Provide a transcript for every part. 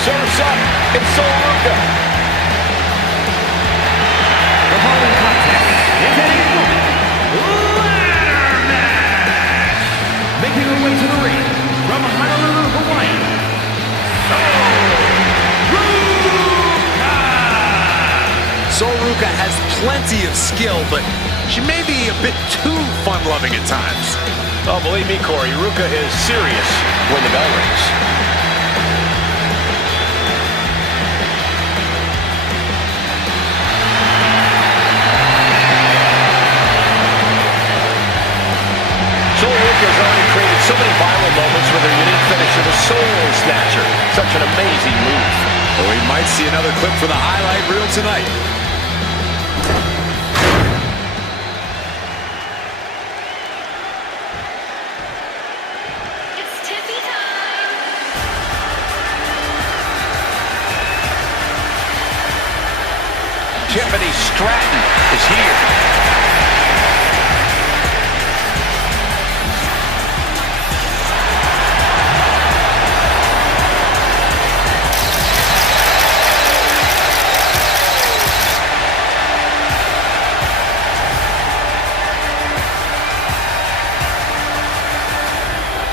Surfs up. It's Ruka. The following contest is an 8-woman ladder match. Making her way to the ring from Honolulu, Hawaii, Ruka has plenty of skill, but she may be a bit too fun-loving at times. Oh, believe me, Corey, Ruka is serious when the bell rings. Ruka has already created so many viral moments with her unique finisher, the Soul Snatcher. Such an amazing move. Well, we might see another clip for the highlight reel tonight. Tiffany Stratton is here.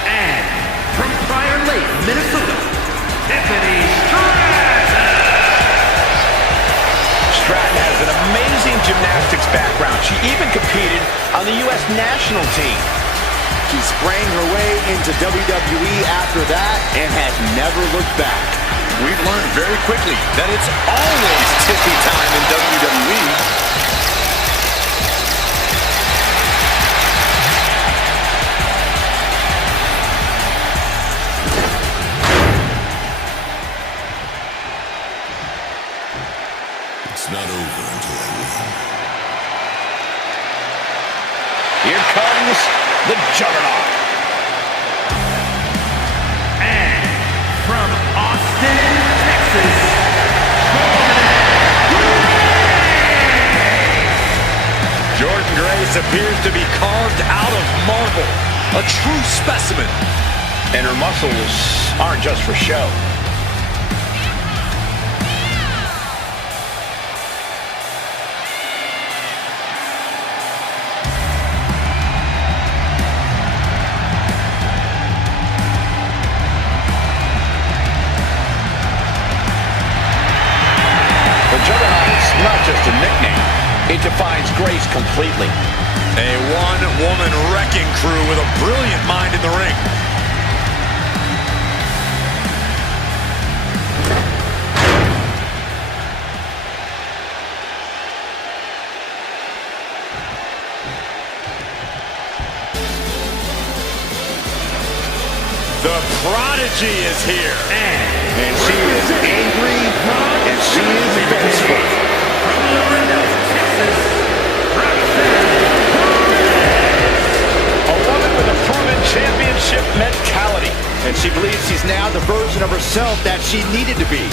And from Prior Lake, Minnesota, Tiffany Stratton. Stratton has an amazing gymnastics background. She even competed on the U.S. national team. She sprang her way into WWE after that and has never looked back. We've learned very quickly that it's always Tiffy time in WWE. It's not over until I win. Here comes the Juggernaut. And from Austin, Texas, Jordan Grace appears to be carved out of marble. A true specimen. And her muscles aren't just for show. The Juggernaut is not just a nickname. It defines Grace completely. A one-woman wrecking crew with a brilliant mind in the ring. The Prodigy is here. And she is angry, and she is vengeful. from Laredo, Texas, A woman with a proven championship mentality. And she believes she's now the version of herself that she needed to be.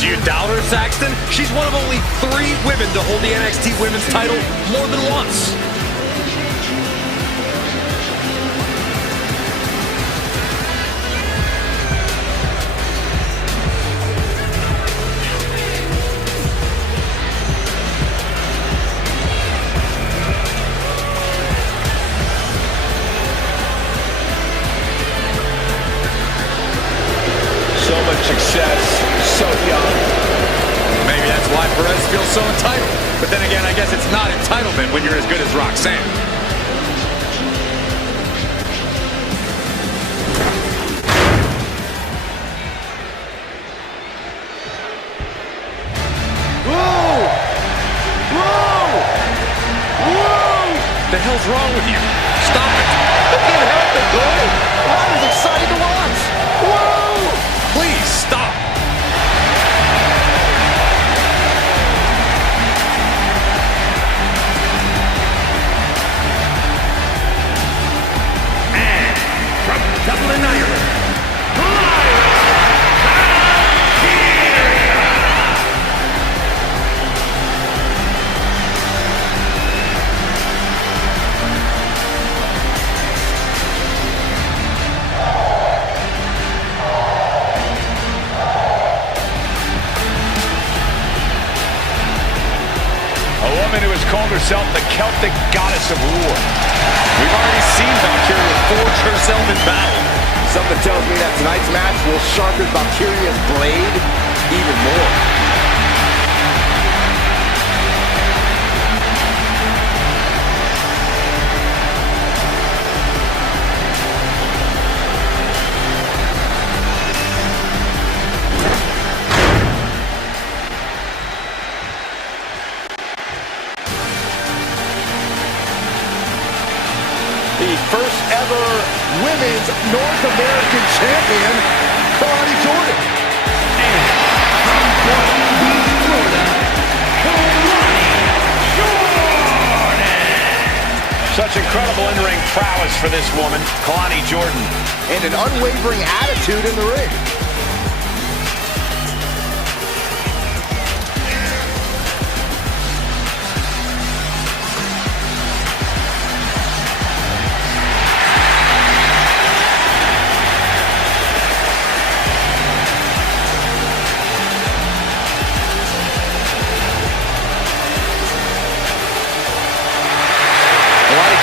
Do you doubt her, Saxton? She's one of only 3 women to hold the NXT Women's title more than once. So much success, so young. Maybe that's why Perez feels so entitled. But then again, I guess it's not entitlement when you're as good as Roxanne. Whoa! Whoa! Whoa! What the hell's wrong with you? Stop it! I can't help it, boy! I'm as excited to watch! Whoa! Please, stop! and from Dublin, Ireland, called herself the Celtic goddess of war. We've already seen Valkyria forge herself in battle. Something tells me that tonight's match will sharpen Valkyria's blade even more. The first ever women's North American champion, Cody Jordan. And from Boynton Beach, Florida, Jordan. Such incredible in-ring prowess for this woman, Kalani Jordan. And an unwavering attitude in the ring.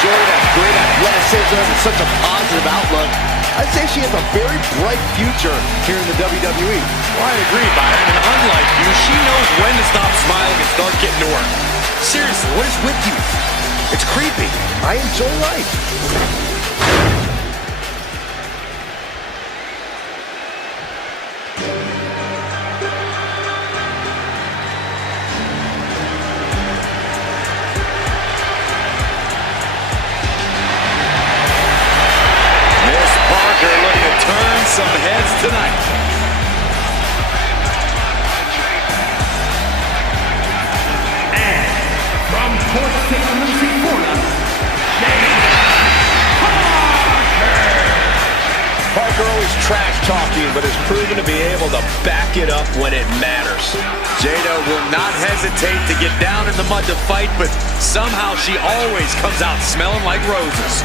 Jordan has great athleticism and such a positive outlook. I'd say she has a very bright future here in the WWE. Well, I agree, Byron. And unlike you, she knows when to stop smiling and start getting to work. Seriously, what is with you? It's creepy. I enjoy life. Turn some heads tonight. And from Port St. Lucie, Florida, Parker always trash talking, but has proven to be able to back it up when it matters. Jada will not hesitate to get down in the mud to fight, but somehow she always comes out smelling like roses.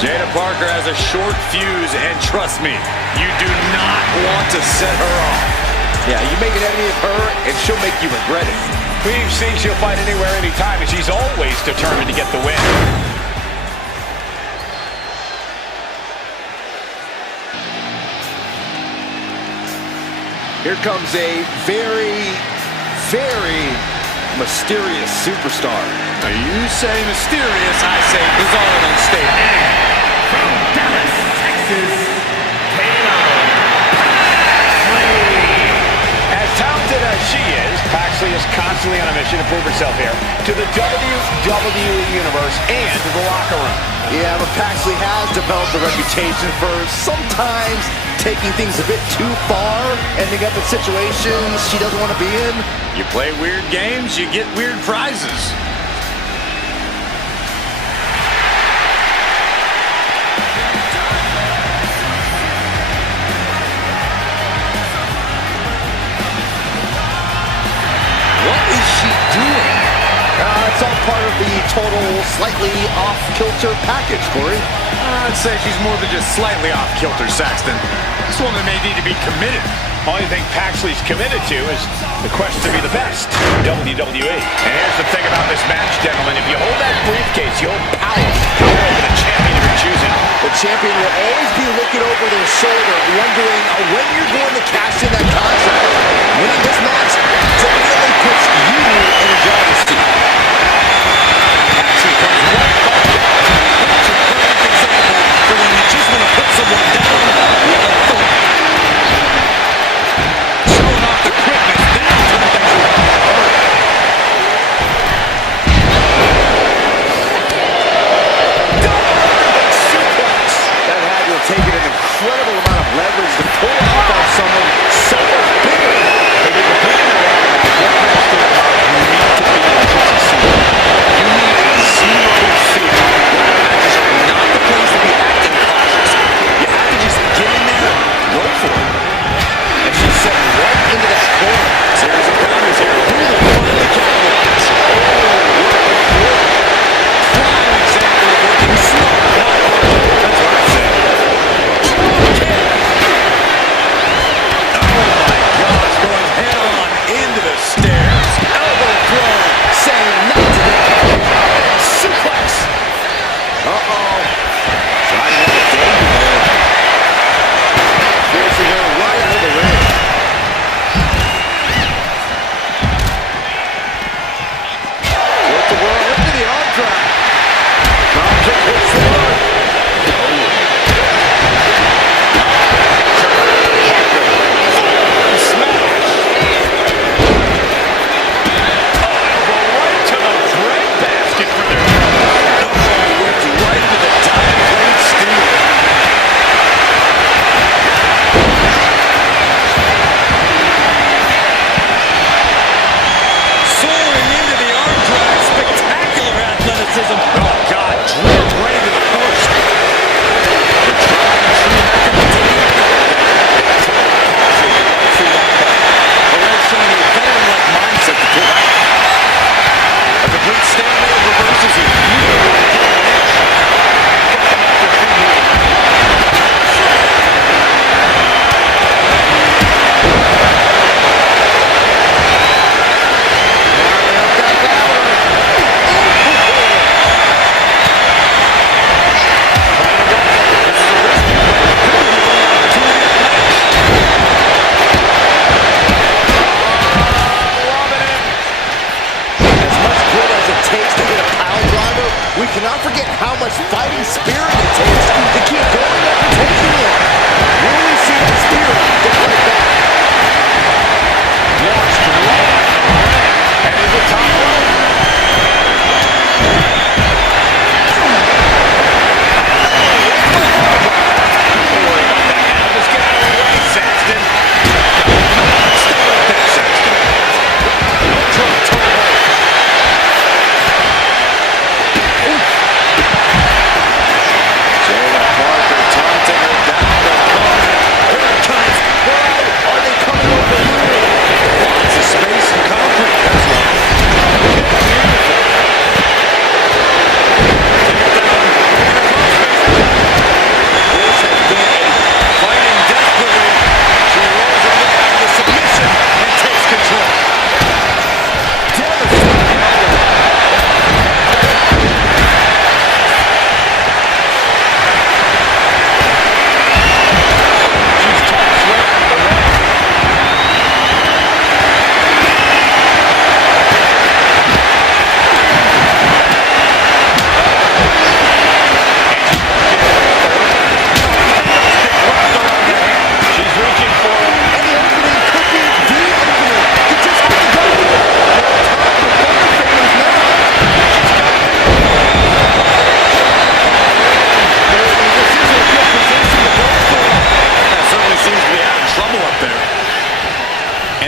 Jada Parker has a short fuse, and trust me, you do not want to set her off. Yeah, you make an enemy of her, and she'll make you regret it. We've seen she'll fight anywhere, anytime, and she's always determined to get the win. Here comes a very, very mysterious superstar. You say mysterious, I say bizarre on stage. from Dallas, Texas, As talented as she is, Paxley is constantly on a mission to prove herself here to the WWE Universe and to the locker room. Yeah, but Paxley has developed a reputation for sometimes taking things a bit too far, ending up in situations she doesn't want to be in. You play weird games, you get weird prizes. What is she doing? It's all part of the total slightly off-kilter package, Corey. I'd say she's more than just slightly off kilter, Saxton. This woman may need to be committed. Only thing Paxley's committed to is the quest to be the best in WWE. And here's the thing about this match, gentlemen. If you hold that briefcase, you hold power over the champion of your choosing. The champion will always be looking over their shoulder, wondering when you're going to cash in that contract. Winning this match definitely puts you in a driver's seat. Paxley comes right back. That's a perfect example for when you just want to put someone down. Showing off the quickness, now turn things around. That had to have taken an incredible amount of leverage to pull off on someone so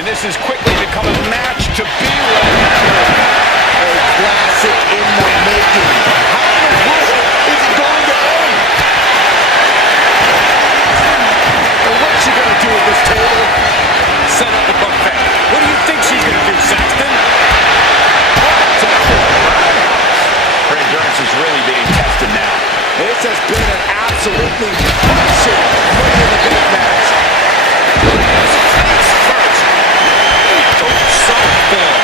And this has quickly become a match to be remembered. A classic in the making. How in the world is it going to end? And what's she going to do with this table? Set up a buffet. What do you think she's going to do, Saxton? Her endurance is really being tested now. This has been an absolutely crushing Money in the Bank match. Face first. Oh, softball.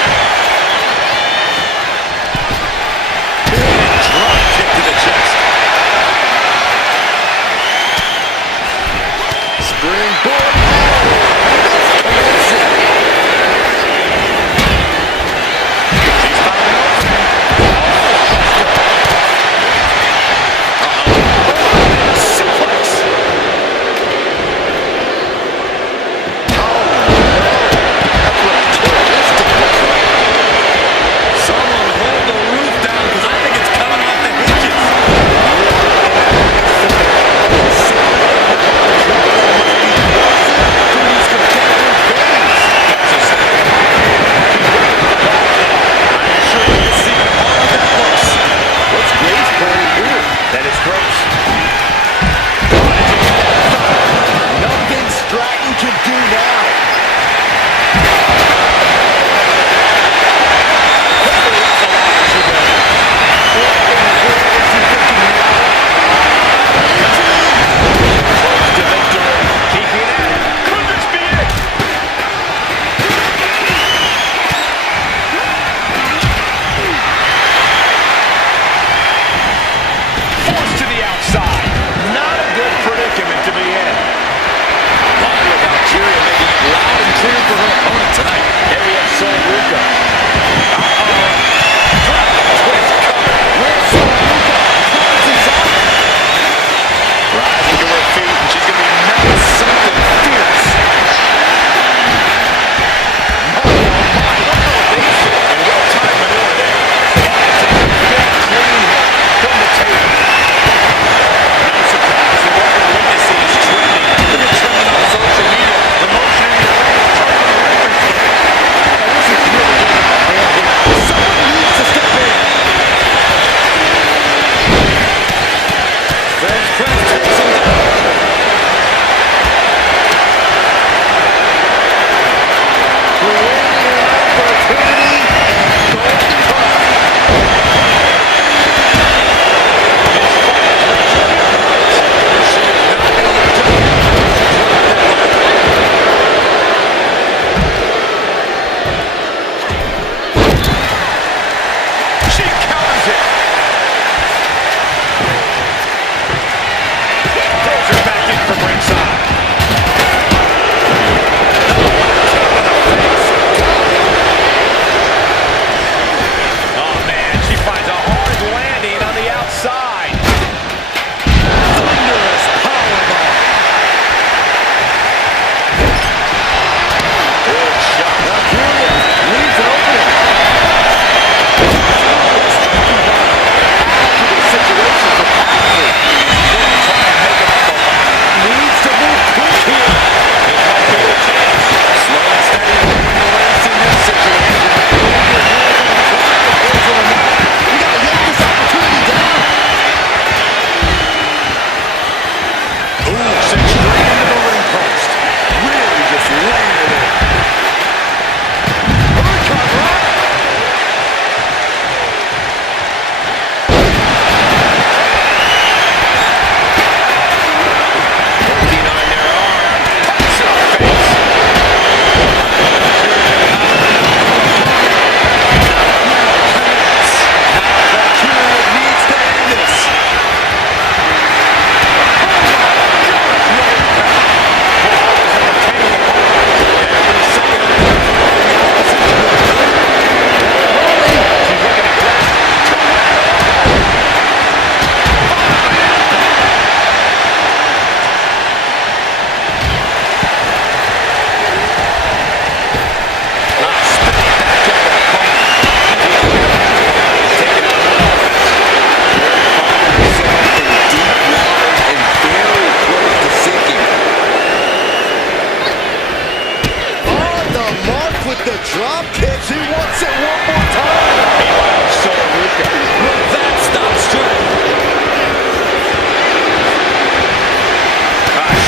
with the drop kick. She wants it one more time. Meanwhile, Soloruka. Will that stop strength?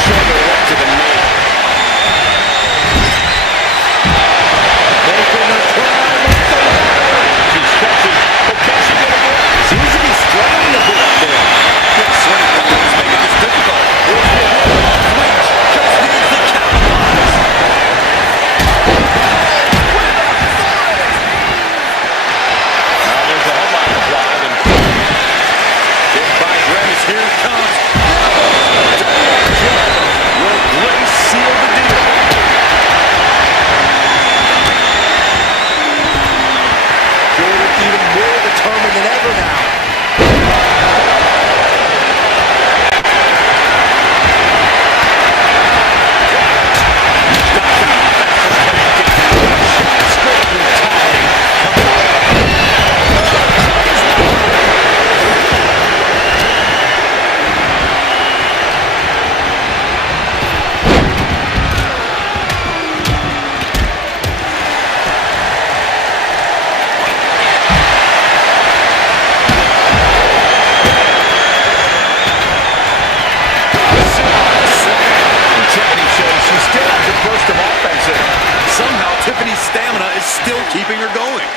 Shoulder right to the knee. Making her climb up the ladder. She's stretching, but can she get it in? Seems to be struggling a bit up there. Good swing is making this difficult. Reach just needs to capitalize. There's a whole lot of drive and Hit by Grace, here it comes. Will Grace seal the deal? Jordan even more determined than ever now. Somehow Tiffany's stamina is still keeping her going.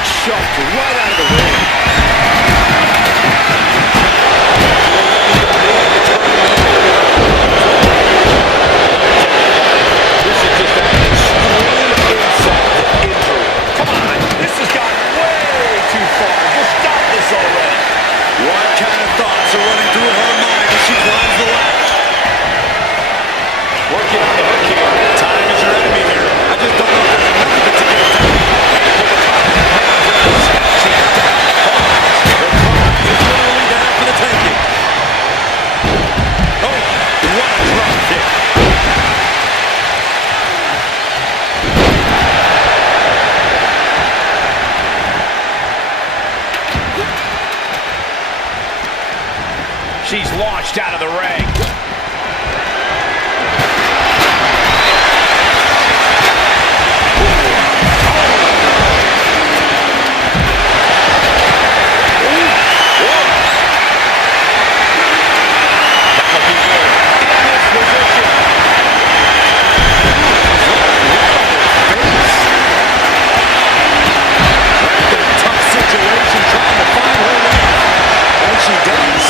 Shoved right out of the ring. this is just an extreme insult to injury. Come on, this has gone way too far. Just stop this already. What kind of thoughts are running through her mind as she climbs the ladder? Working on the hook here. Time is your enemy here. I just don't know if there's enough of it to get it done. And for the top of the hands. She's down the prize. The prize is literally down for the taking. Oh, what a drop kick. She's launched out of the ring. Tough situation trying to find her way. And she does.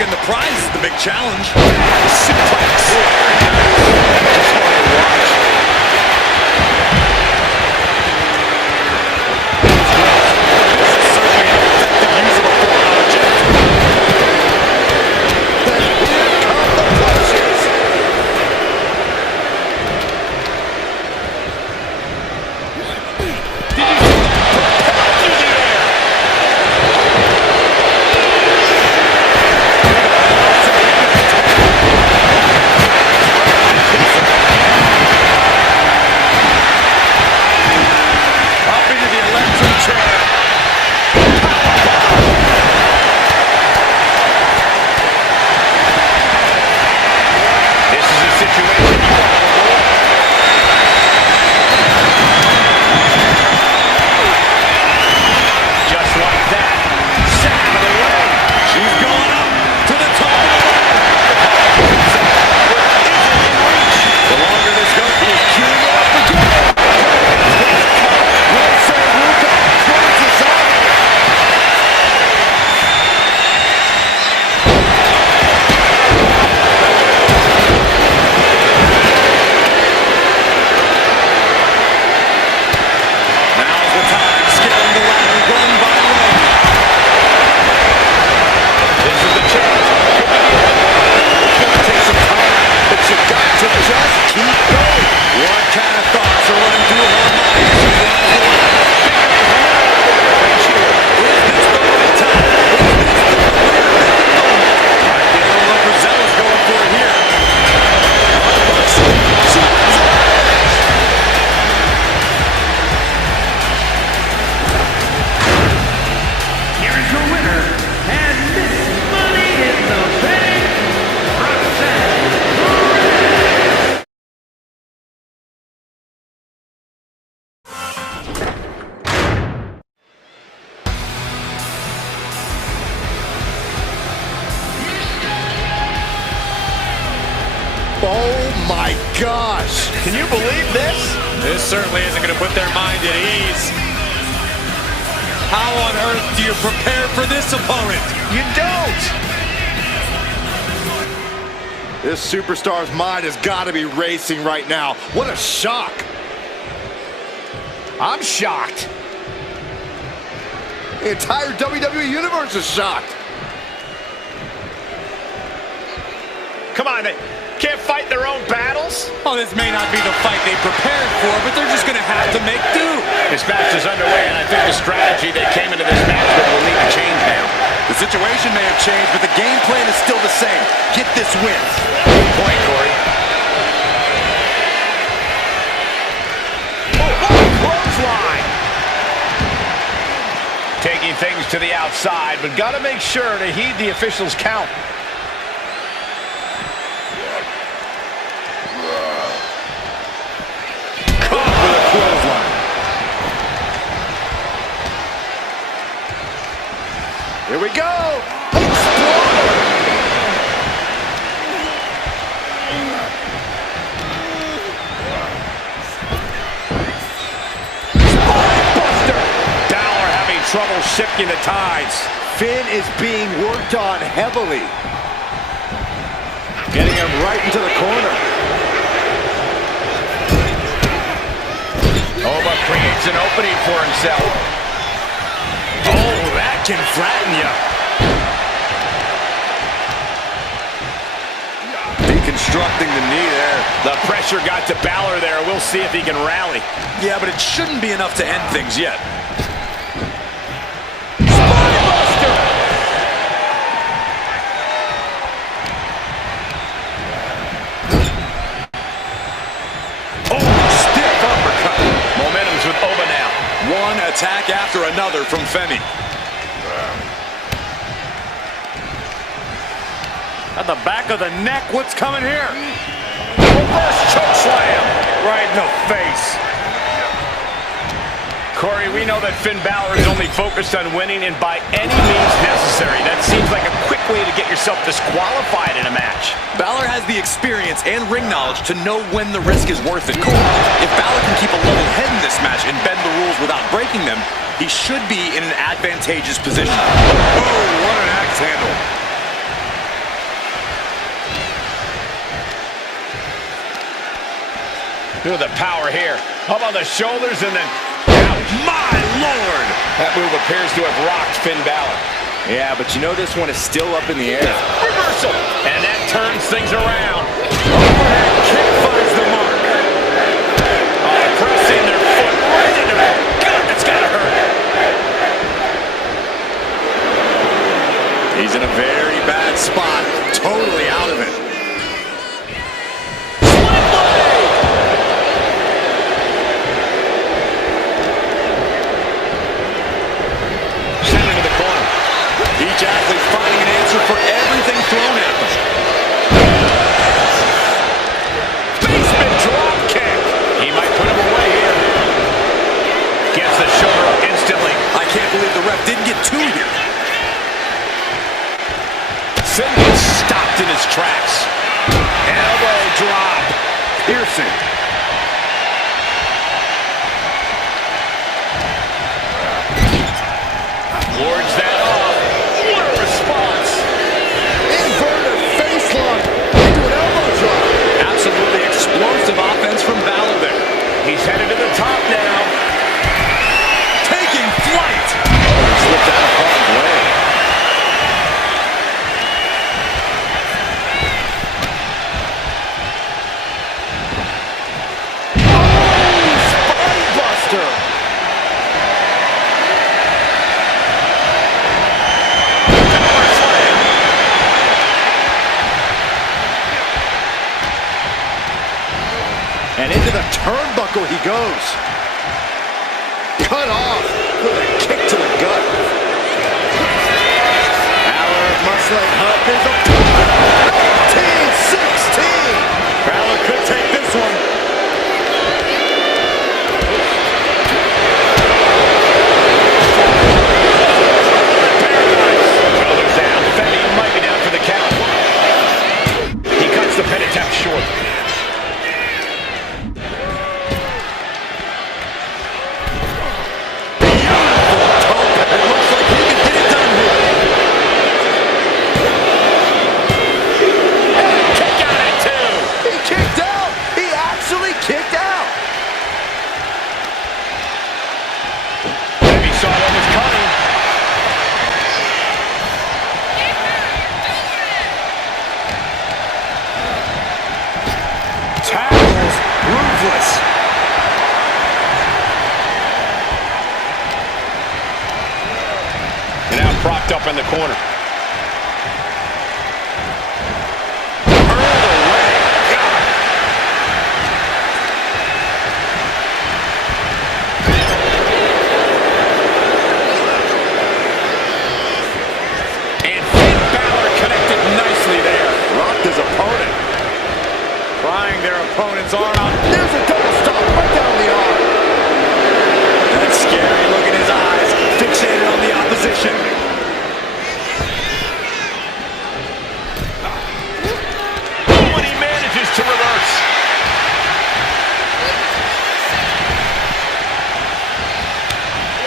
and the prize is the big challenge. Suplex. Just hard to watch. Oh my gosh! Can you believe this? This certainly isn't going to put their mind at ease. How on earth do you prepare for this opponent? You don't! This superstar's mind has got to be racing right now. What a shock! I'm shocked. The entire WWE Universe is shocked. Come on, they can't fight their own battles? Oh, this may not be the fight they prepared for, but they're just going to have to make do. This match is underway, and I think the strategy they came into this match with will need to change now. The situation may have changed, but the game plan is still the same. Get this win. Good point, Corey. Oh, clothesline! Taking things to the outside, but got to make sure to heed the official's count. Here we go! Exploder! Spinebuster! Balor having trouble shifting the tides. Finn is being worked on heavily. Getting him right into the corner. Oba creates an opening for himself. Oh, that can flatten you. Deconstructing the knee there. The pressure got to Balor there. We'll see if he can rally. Yeah, but it shouldn't be enough to end things yet. Spinebuster! Oh, stiff uppercut. Momentum's with Oba now. One attack after another from Femi. At the back of the neck, what's coming here? Reverse choke slam. Right in the face. Corey, we know that Finn Balor is only focused on winning and by any means necessary. That seems like a quick way to get yourself disqualified in a match. Balor has the experience and ring knowledge to know when the risk is worth it, Cole. If Balor can keep a level head in this match and bend the rules without breaking them, he should be in an advantageous position. Oh, what an axe handle. Look at the power here. Up on the shoulders and then down. My Lord! That move appears to have rocked Finn Balor. Yeah, but you know this one is still up in the air. Reversal! And that turns things around. Overhead kick finds the mark. Oh, pressing their foot right into it. God, that's gotta hurt. He's in a very bad spot. Totally out of it. Each athlete finding an answer for everything thrown at them. Basement drop kick. He might put him away here. Gets the shoulder up instantly. I can't believe the ref didn't get two here. Finn was stopped in his tracks. Elbow drop. Piercing. Wards that off. What a response. Inverted face lock into an elbow drop. Absolutely explosive offense from Balor there. He's headed to the top now. Taking flight. Oh, he slipped out of harm's way. Spine buster. And into the turnbuckle he goes. Cut off with a kick to the gut. Balor must like help his opponent. 19-16. Balor could take this one. Shoulders down. Femi might be down for the count. He cuts the pin attempt short. Propped up in the corner. And Finn Balor connected nicely there. Rocked his opponent. Prying their opponent's arm out. There's a double stop right down the arm. That scary look in his eyes. Fixated on the opposition. To reverse.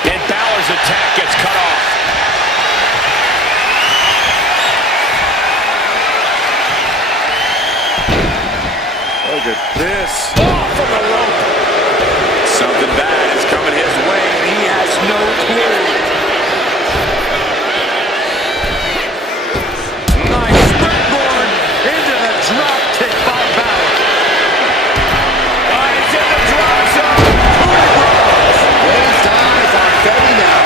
And Balor's attack gets cut off. Look at this. Off from the rope. Something bad is coming his way, and he has no clue. Nice springboard into the drop kick by Balor. He's in the drop zone. Raised eyes on Femi now.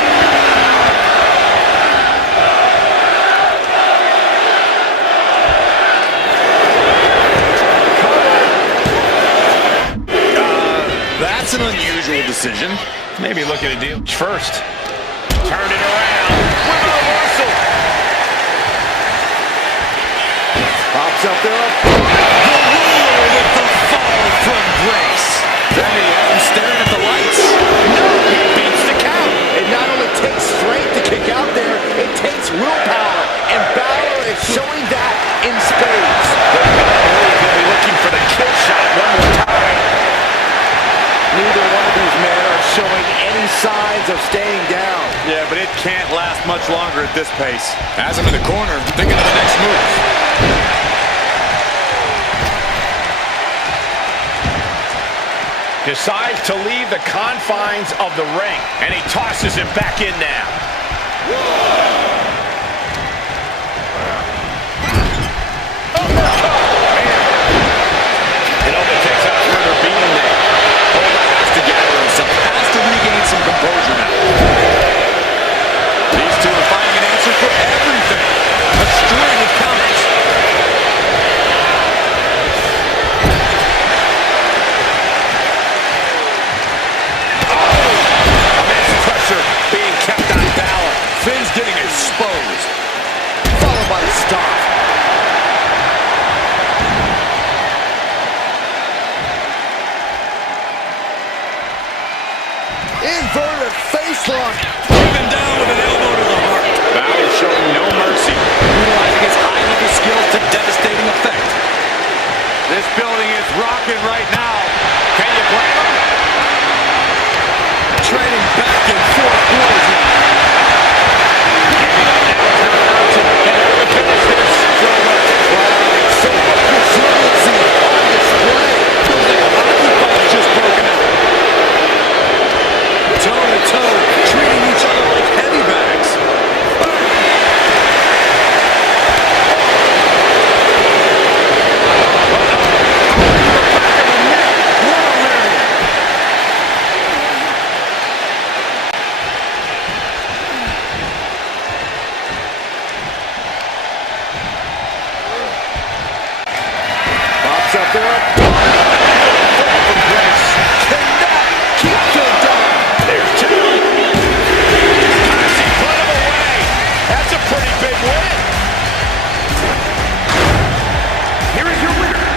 That's an unusual decision. Maybe looking to deal first. Turn it around. With a reversal. Pops up there. The ruler with the fall from grace. Femi has him staring at the lights. No, he beats the count. It not only takes strength to kick out there, it takes willpower. And Balor is showing that in spades. They'll be looking for the kill shot one more time. Neither one of these men are showing any signs of staying down. Yeah, but it can't last much longer at this pace. Has him in the corner, thinking of the next move. decides to leave the confines of the ring, and he tosses him back in now. It only takes out further beating there. Cody has to gather himself, has to regain some composure now. These two are finding an answer for everything. A string of counters. Immense pressure being kept on Balor. Finn's getting exposed. Followed by the stop. Inverted facelock. Even down with an elbow to the heart. Balor showing no mercy. Utilizing his high-level skills to devastating effect. This building is rocking right now. Can you blame him? Trading back and forth blows now. So much resiliency on display. Feels like a hockey fight just broken out. Toe-to-toe, treating each other like heavy bags. What a lariat. Pops up there. Cannot keep Finn down. There's two. As he put him away. That's a pretty big win. Here is your winner.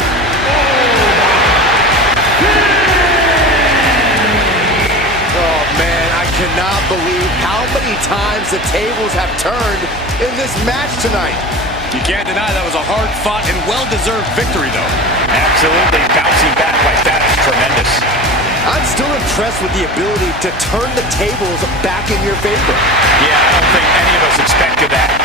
Oh, man, I cannot believe how many times the tables have turned in this match tonight. You can't deny that was a hard-fought and well-deserved victory, though. Absolutely. Bouncing back like that is tremendous. I'm still impressed with the ability to turn the tables back in your favor. Yeah, I don't think any of us expected that.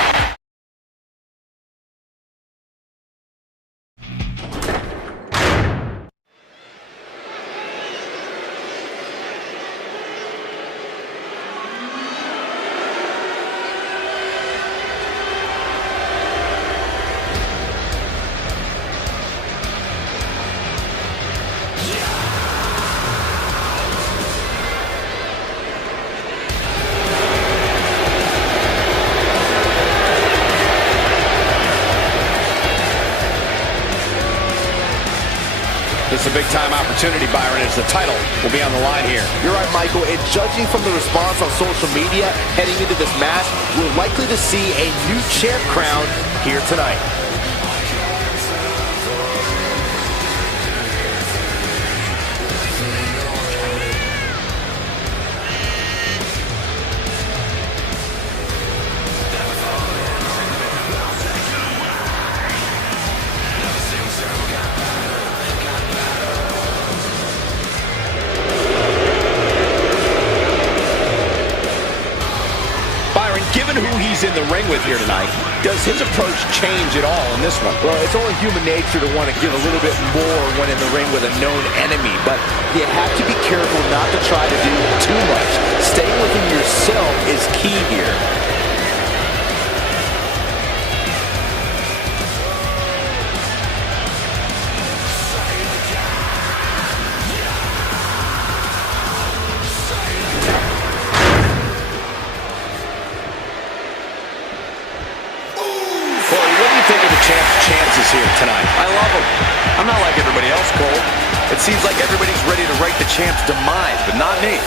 This is a big-time opportunity, Byron, as the title will be on the line here. You're right, Michael, and judging from the response on social media heading into this match, we're likely to see a new champ crowned here tonight. Given who he's in the ring with here tonight, does his approach change at all in this one? Well, it's only human nature to want to give a little bit more when in the ring with a known enemy, but you have to be careful not to try to do too much. Staying within yourself is key here. Chances here tonight. I love him. I'm not like everybody else, Cole. It seems like everybody's ready to write the champ's demise, but not me.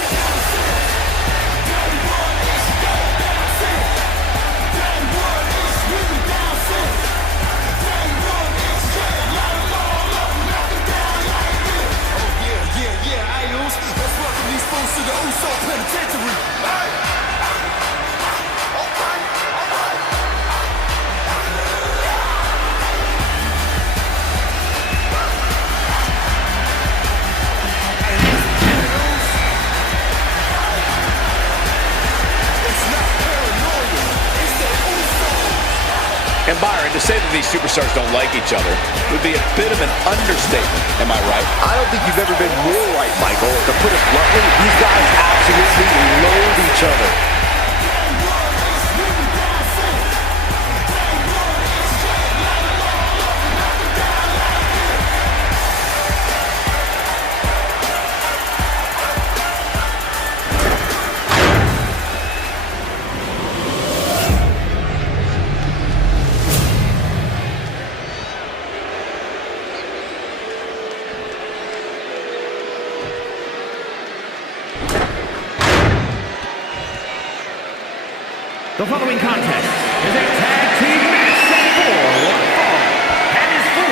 Let's welcome these fools to the Usos penitentiary. Byron, to say that these superstars don't like each other would be a bit of an understatement. Am I right? I don't think you've ever been more right, Michael. To put it bluntly, these guys absolutely loathe each other. The following contest is a tag team match set for one fall and is for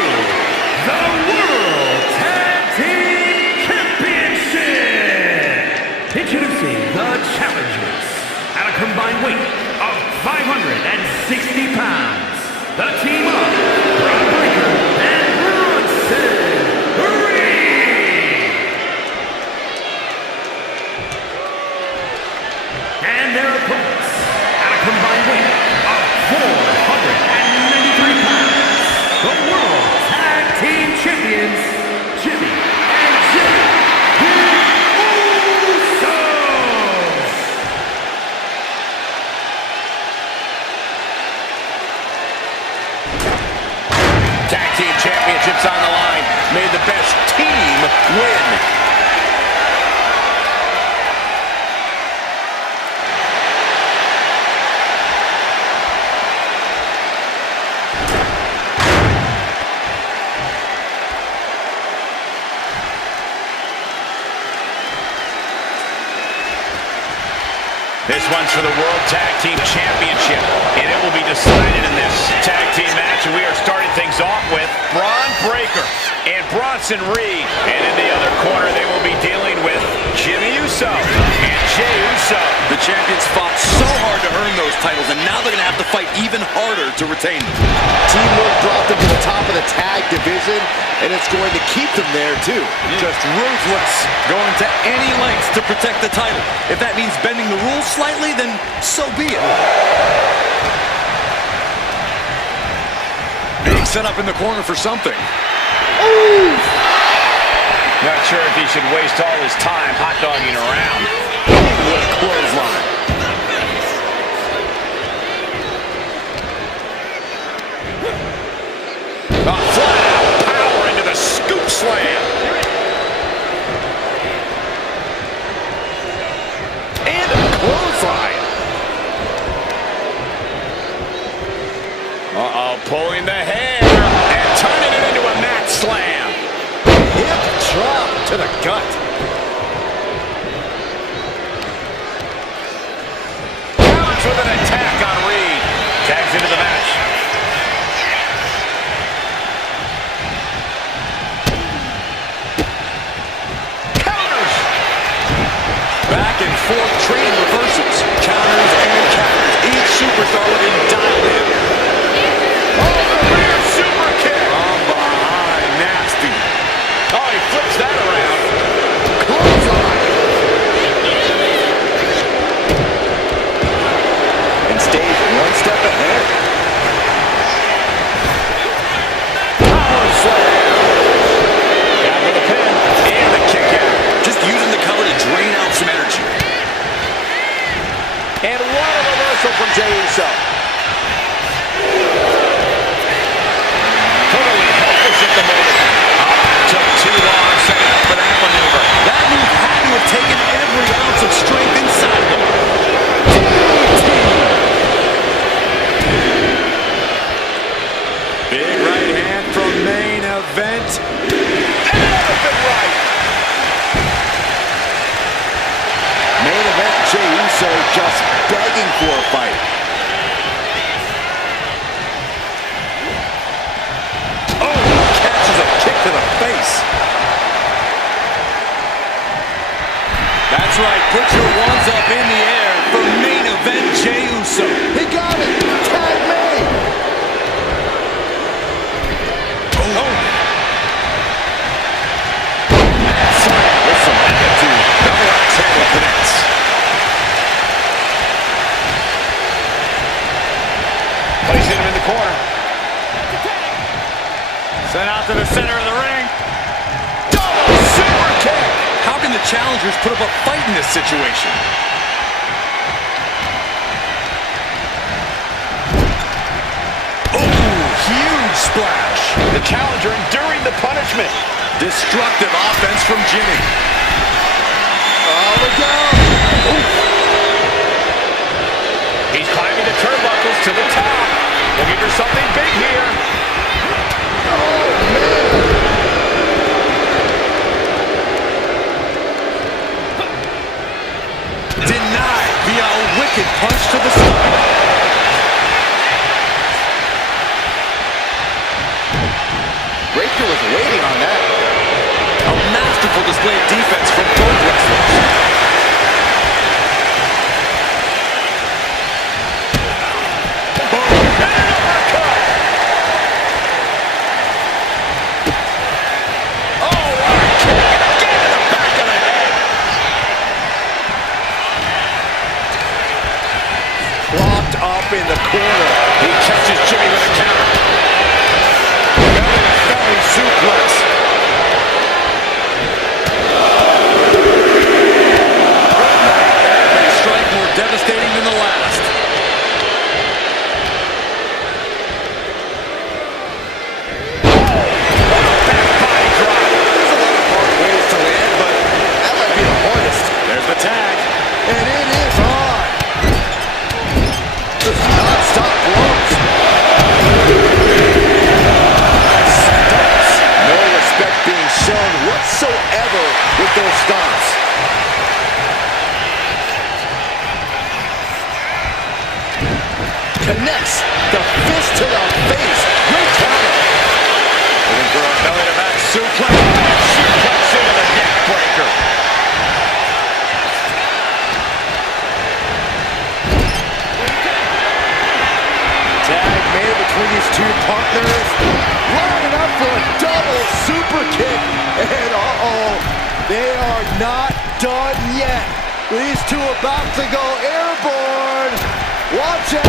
the World Tag Team Championship. Introducing the challengers at a combined weight of 560 pounds. The team of Braun Breaker and Bronson Reed. And their opponents, combined weight of 493 pounds. The World Tag Team Champions, Jimmy and Jay, the Usos. Tag Team Championships on the line. May the best team win. This one's for the World Tag Team Championship, and it will be decided in this tag team match. And we are starting things off with Braun Breaker and Bronson Reed. And in the other corner, they will be dealing with Jimmy Uso and Jey Uso. The champions fought so hard to earn those titles, and now they're going to have to fight even harder to retain them. Teamwork brought them to the top of the tag division, and it's going to keep them there, too. Just ruthless, going to any lengths to protect the title. If that means bending the rules slightly, then so be it. Being set up in the corner for something. Ooh! Not sure if he should waste all his time hot-dogging around. What a clothesline. A flat-out power into the scoop slam. And a clothesline. Uh-oh, pulling the hair and turning it into a mat slam. Hip drop to the gut. Challenge with an attack on Reed. Tags into the match. Counters. Back and forth trading reversals. Counters and counters. Each superstar looking dialed in. Oh, the rear super kick. From behind, nasty. Oh, he flips that around. Clothesline. And stays one step ahead. Power slam. Down with the pin. And the kick out. Just using the cover to drain out some energy. And what a reversal from Jey Uso. Totally helpless at the moment. Took too long setting up for that maneuver. That move had to have taken every ounce of strength inside of him. Big right hand from main event. Elephant right. Main event, Jey Uso just begging for a fight. Oh, catches a kick to the face. That's right, put your wands up in the air for main event Jey Uso. He got it. Tag made. Oh. Slam with some attitude. Double axe handle connects. Placing him in the corner. Sent out to the center of the ring. Double super kick. How can the challengers put up a fight in this situation? Oh, huge splash. The challenger enduring the punishment. Destructive offense from Jimmy. Oh, look out. He's climbing the turnbuckles to the top. Looking for something big here. Oh, man. Denied via a wicked punch to the stomach. Breaker was waiting on that. A masterful display of defense from both wrestlers. Up in the corner. He catches Jimmy with a counter. Belly suplex. Every strike more devastating than the last. Back body drop. There's a lot of hard ways to land, but that might be the hardest. There's the tag. And it is on. Just non-stop blows. Stomps. No respect being shown whatsoever with those stomps. Connects the fist to the face. Great counter. Looking for a belly-to-back suplex. Suplex into the neck breaker. Tag made between these two partners. Lining up for a double super kick. And they are not done yet. These two about to go airborne. Watch out.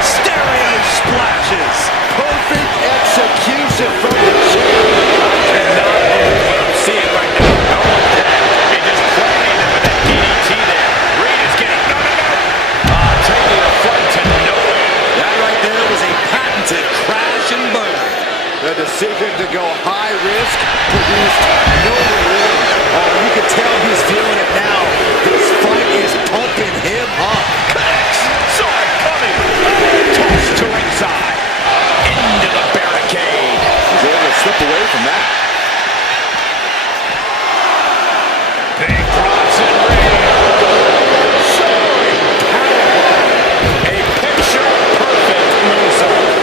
Stereo splashes. Perfect execution from the champ. Cannot believe what I'm seeing right now. No one dead. He just playing him with that DDT there. Reed is getting taking a flight to nowhere. That right there was a patented crash and burn. The decision to go high risk produced no reward. Oh, you can tell he's feeling it now. This fight is pumping him up. Saw it coming. Tossed to ringside. Into the barricade. He's able to slip away from that. Big drops in Reed. Showing power. A picture-perfect moonsault.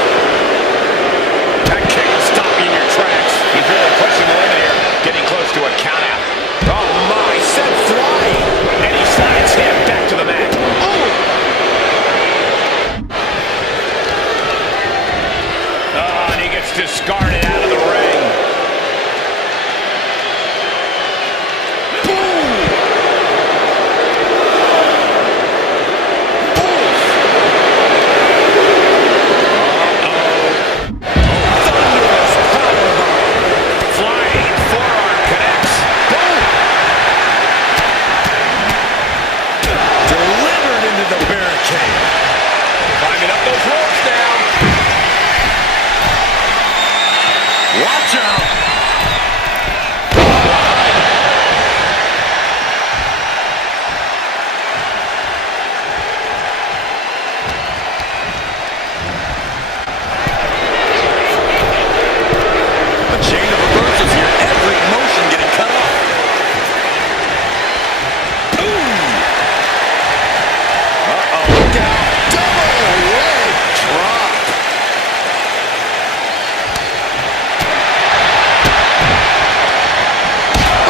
That kick will stop you in your tracks. He's really pushing the limit here. Getting close to a countout. Oh my, sent flying. And he slides him back to the mat. Oh, and he gets discarded out of the ring. Flying forearm connects. Delivered into the barricade. Climbing up those ropes now. Watch out. A chain of reversals here. Every motion getting cut off. Look out. Double leg drop.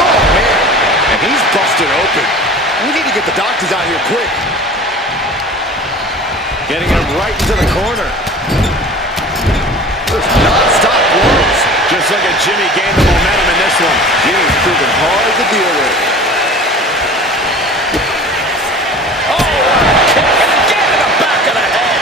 Oh, man. And he's busted open. We need to get the doctors out here quick. Getting him right into the corner. Just non-stop blows. Just look at Jimmy gain the momentum in this one. Jimmy's proving hard to deal with. Get in the back of the head.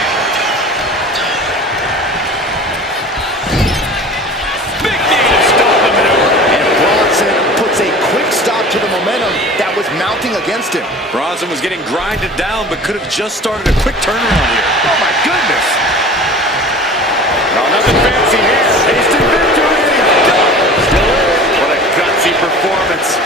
mounting against him. Bronson was getting grinded down, but could have just started a quick turnaround here. Oh my goodness! No, nothing fancy here. Instant victory. Still in it. What a gutsy performance.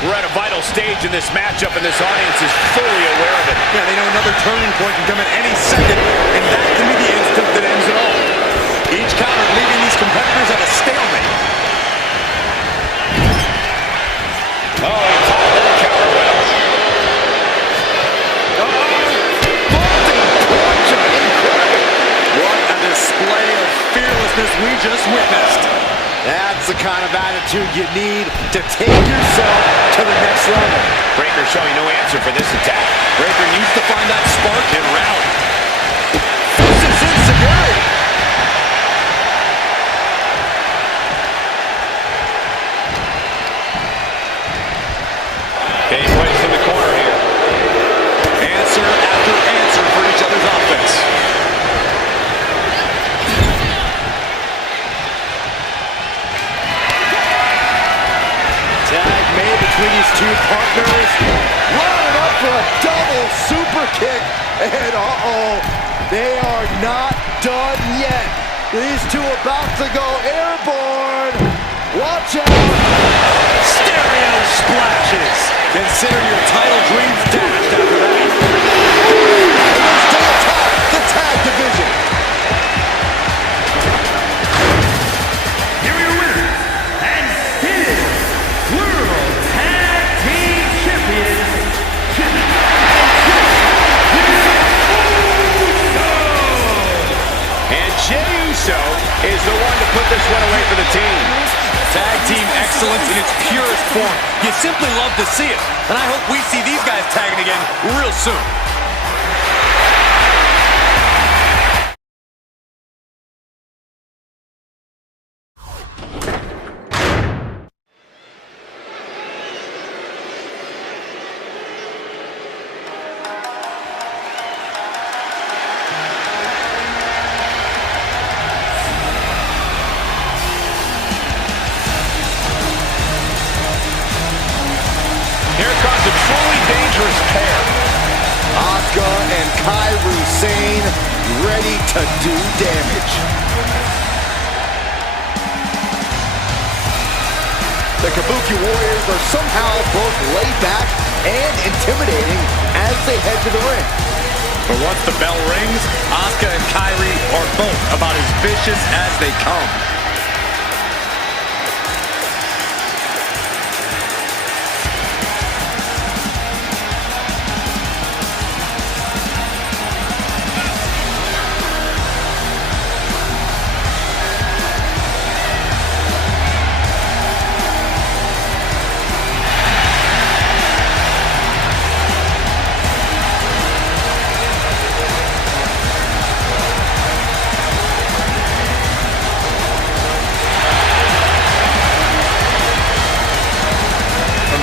We're at a vital stage in this matchup, and this audience is fully aware of it. Yeah, they know another turning point can come at any second, and that can be the instant that ends it all. Each counter leaving these competitors at a stalemate. Oh, he called that counter well. What a display of fearlessness we just witnessed. That's the kind of attitude you need to take yourself to the next level. Breaker showing no answer for this attack. Breaker needs to find that spark and rally. This is insecurity. Okay, placed in the corner here. Answer after answer for each other's offense. Tag made between these two partners. Lining up for a double super kick. And they are not done yet. These two about to go airborne. Watch out. Stereo splashes. Consider your title dreams dashed after that. Still atop the tag division. Here are your winners, and still World Tag Team Champions, And Jey Uso is the one to put this one away for the team. Tag team excellence in its purest form. You simply love to see it. And I hope we see these guys tagging again real soon. Here comes a truly dangerous pair. Asuka and Kairi Sane ready to do damage. The Kabuki Warriors are somehow both laid back and intimidating as they head to the ring. But once the bell rings, Asuka and Kairi are both about as vicious as they come.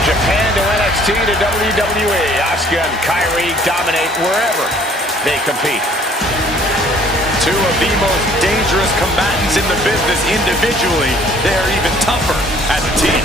Japan to NXT to WWE. Asuka and Kairi dominate wherever they compete. Two of the most dangerous combatants in the business individually. They are even tougher as a team.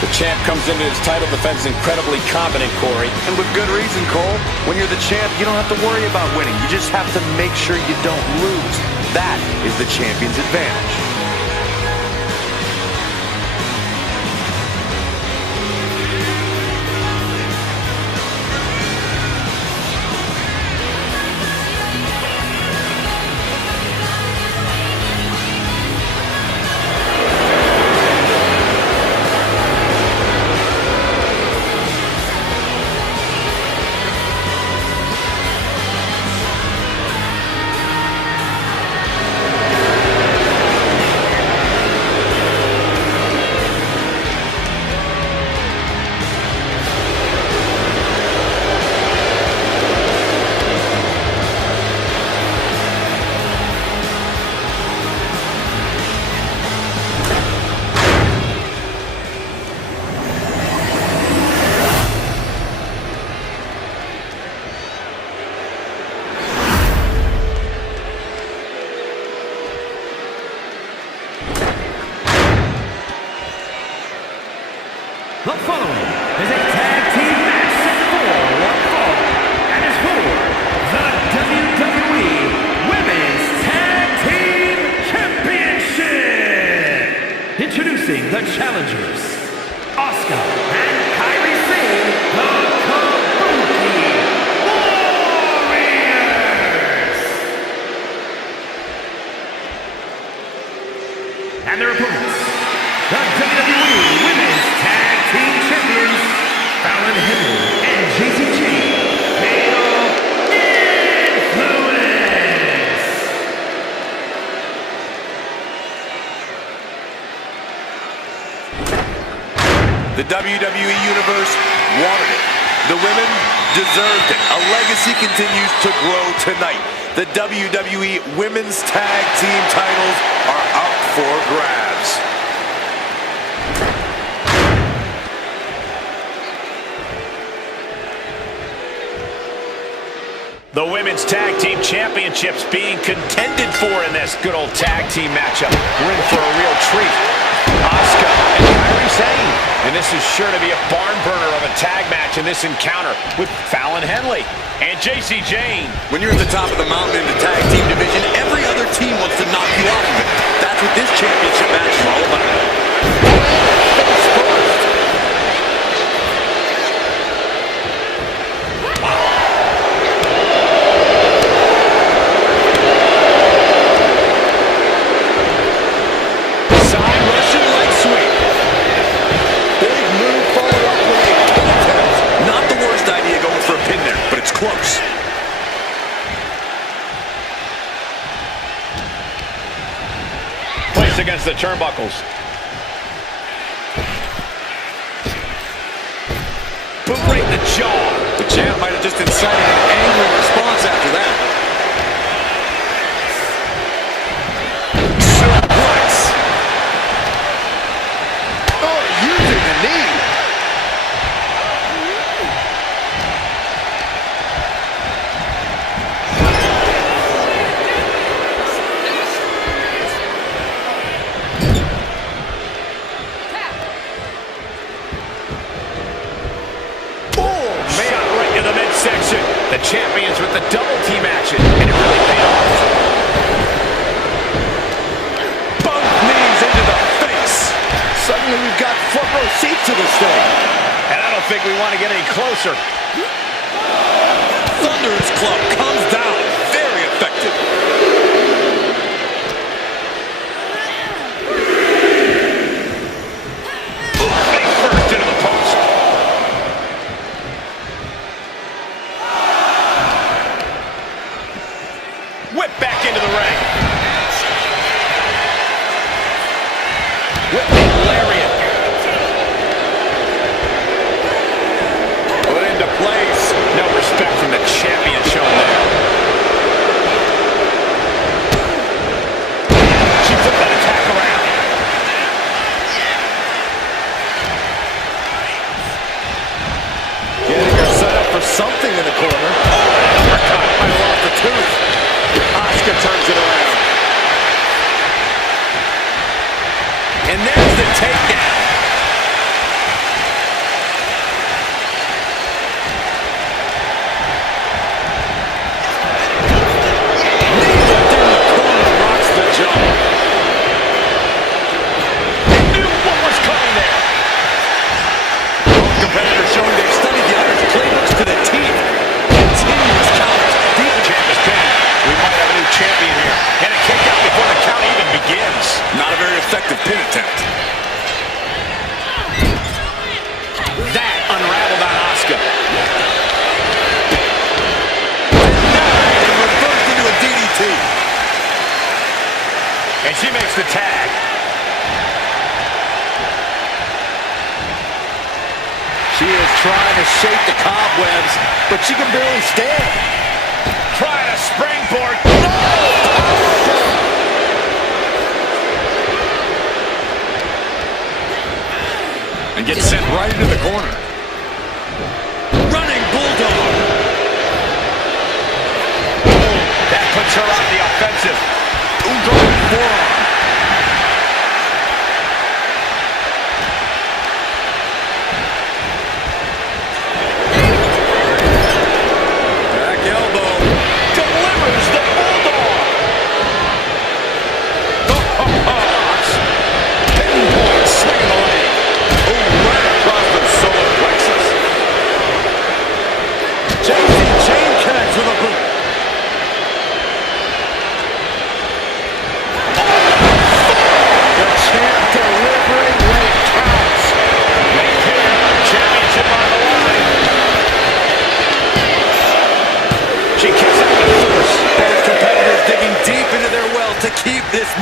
The champ comes into his title defense incredibly confident, Corey. And with good reason, Cole. When you're the champ, you don't have to worry about winning. You just have to make sure you don't lose. That is the champion's advantage. The following is a tag team match set for one fall and is for the WWE Women's Tag Team Championship. Introducing the challengers, Asuka and Kairi Singh, the Kabuki Warriors. And their opponents, the WWE Women's Tag Team Champions, Fallon Henley and JCG, Fatal Influence. The WWE Universe wanted it. The women deserved it. A legacy continues to grow tonight. The WWE Women's Tag Team titles are up for grabs. The Women's Tag Team Championships being contended for in this good old tag team matchup. We're in for a real treat. Asuka and Kairi Sane. And this is sure to be a barn burner of a tag match in this encounter with Fallon Henley and JC Jane. When you're at the top of the mountain in the tag team division, every other team wants to knock you out of it. That's what this championship match is all about. Close. Placed against the turnbuckles. Boot right in the jaw. The champ might have just incited an angry response after that. Suplex. Oh, using the knee. Section. The champions with the double team action, and it really paid off. Both knees into the face. Suddenly we've got front row seats to this thing. And I don't think we want to get any closer. Thunderous Club comes down. Very effective. Face first into the post. Whip back into the ring. Whipping lariat. Put into place. No respect from the champion shown there. She flipped that attack around. Getting her set up for something in the corner. Uppercut. I lost the tooth. Asuka turns it around. And there's the takedown. Nailed in the corner, rocks the jaw. He knew what was coming there. Both competitors showing they've studied the other's playbooks to the teeth. Continuous counters. Deep champ is pinned. We might have a new champion here. And a kick out before the count even begins. Not a very effective pin attempt. That unraveled on Asuka. And reversed into a DDT. And she makes the tag. She is trying to shake the cobwebs, but she can barely stand. Trying a springboard. And gets sent right into the corner. Running bulldog. That puts her on the offensive. Going forearm.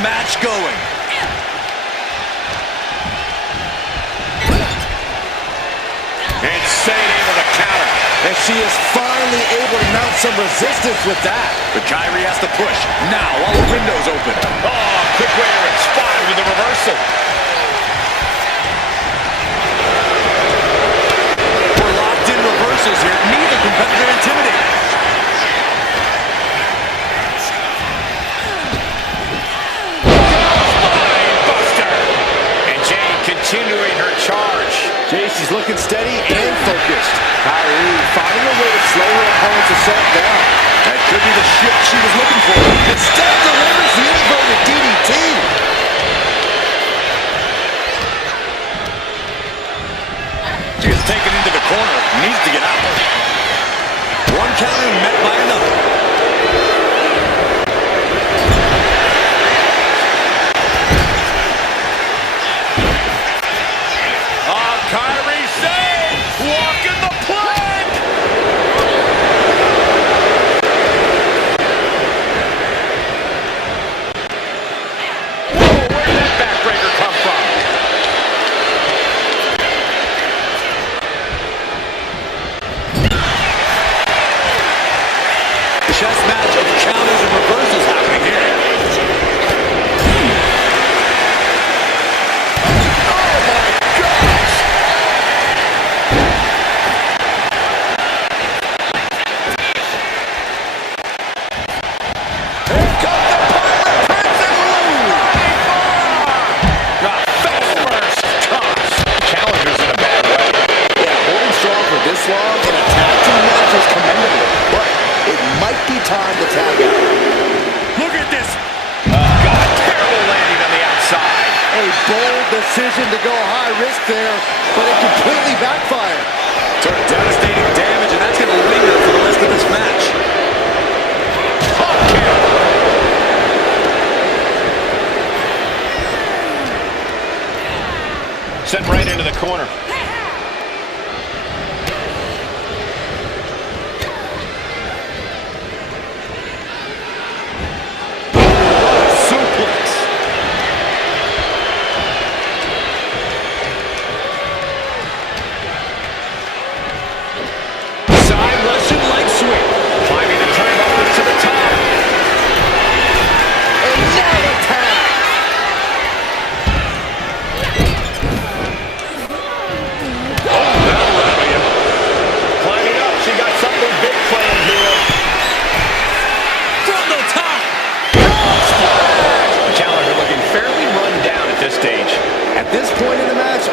match going. Insane, able to counter. And she is finally able to mount some resistance with that. But Kyrie has to push now while the window's open. Oh, quick way to respond with the reversal. We're locked in reversals here. Neither competitor intimidated. Buster. And Jane continuing her charge. She's looking steady and focused. Kyrie finding a way to slow her opponent's assault down. That could be the shift she was looking for. Instead delivers the inverted DDT. She is taken into the corner. Needs to get out. One counter met by another. Kyrie saves! Walking the plank! Whoa, where did that backbreaker come from? Chess match of counters and reversals happening here. Time to tag out. Look at this! God, terrible landing on the outside. A bold decision to go high risk there, but it completely backfired. Took devastating damage, and that's going to linger for the rest of this match. Sent right into the corner.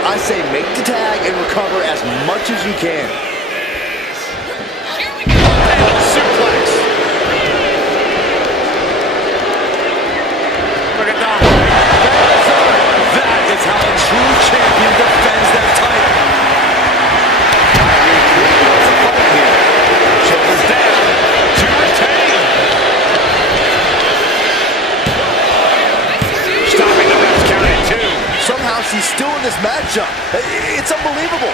I say make the tag and recover as much as you can. Suplex. Look at that. That is how a true champion defends their title. Kyrie clearly wants to fight here. Shoulders down to retain. Stopping the ref's count at 2. Somehow she's still in this matchup. It's unbelievable.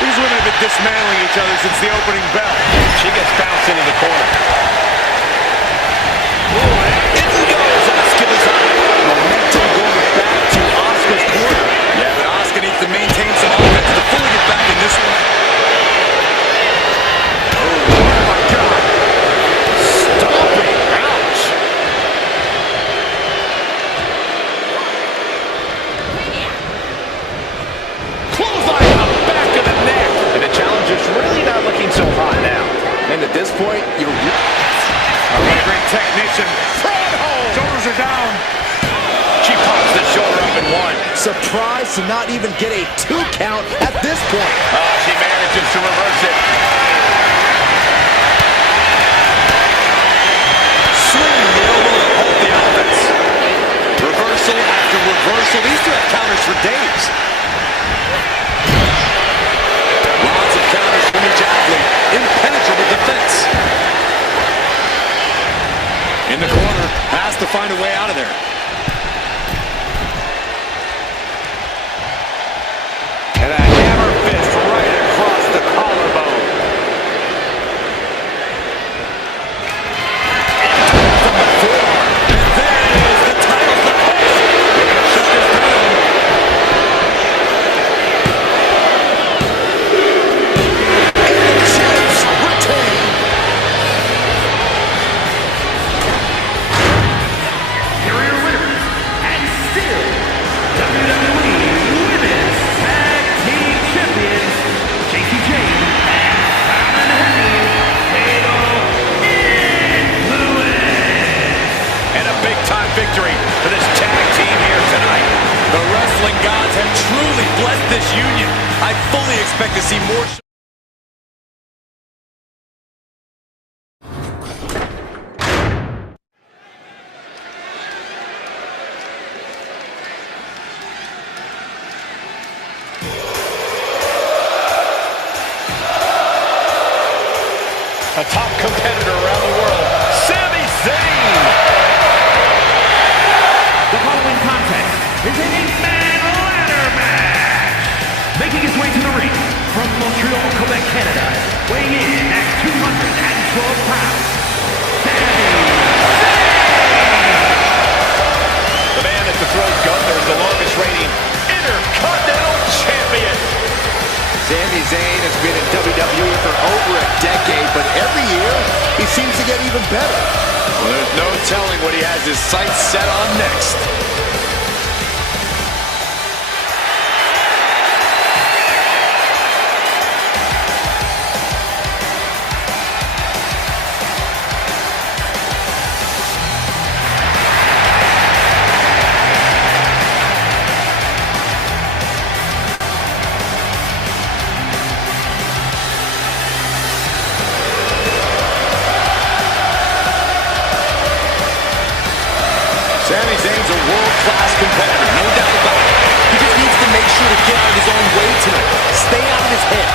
These women have been dismantling each other since the opening bell. She gets bounced into the corner. In goes Asuka's eye. Momentum going back to Asuka's corner. Yeah, but Asuka needs to maintain some offense to fully get back in this one. Oh my God. Stomping. Ouch. Clothesline on the back of the neck. And the challenger's really not looking so hot now. And at this point, you're... A great technician. Front hold. Shoulders are down. She pops the shoulder up in 1. surprised to not even get a 2 count at this point. Oh, she manages to reverse it. Swinging the elbow to halt the offense. Reversal after reversal. These two have counters for days. Lots of counters from each athlete. Impenetrable defense. In the corner, has to find a way out of there. And a hammer fist right across the collarbone. From the victory for this tag team here tonight. The wrestling gods have truly blessed this union. I fully expect to see more. A top competitor around the world, Sami Zayn. The following contest is an 8-man ladder match. Making his way to the ring from Montreal, Quebec, Canada, weighing in at 212 pounds, Sami Zayn. The man at the throat Gunther is the longest reigning Intercontinental Champion. Sami Zayn has been in WWE for over a decade, but every year he seems to get even better. Well, there's no telling what he has his sights set on next. Sami Zayn's a world-class competitor, no doubt about it. He just needs to make sure to get out of his own way tonight. Stay out of his head.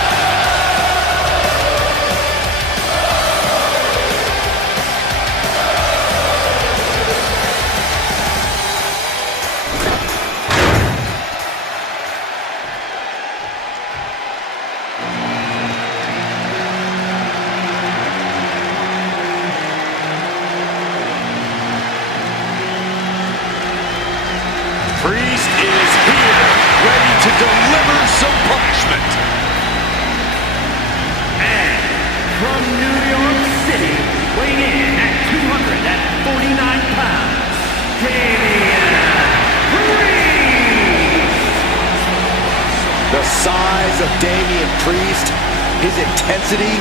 Priest is here, ready to deliver some punishment. And from New York City, weighing in at 249 pounds, Damian Priest. The size of Damian Priest, his intensity,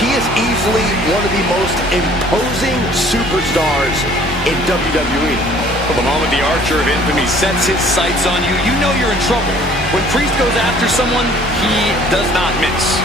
he is easily one of the most imposing superstars in WWE. Well, the moment the Archer of Infamy sets his sights on you, you know you're in trouble. When Priest goes after someone, he does not miss.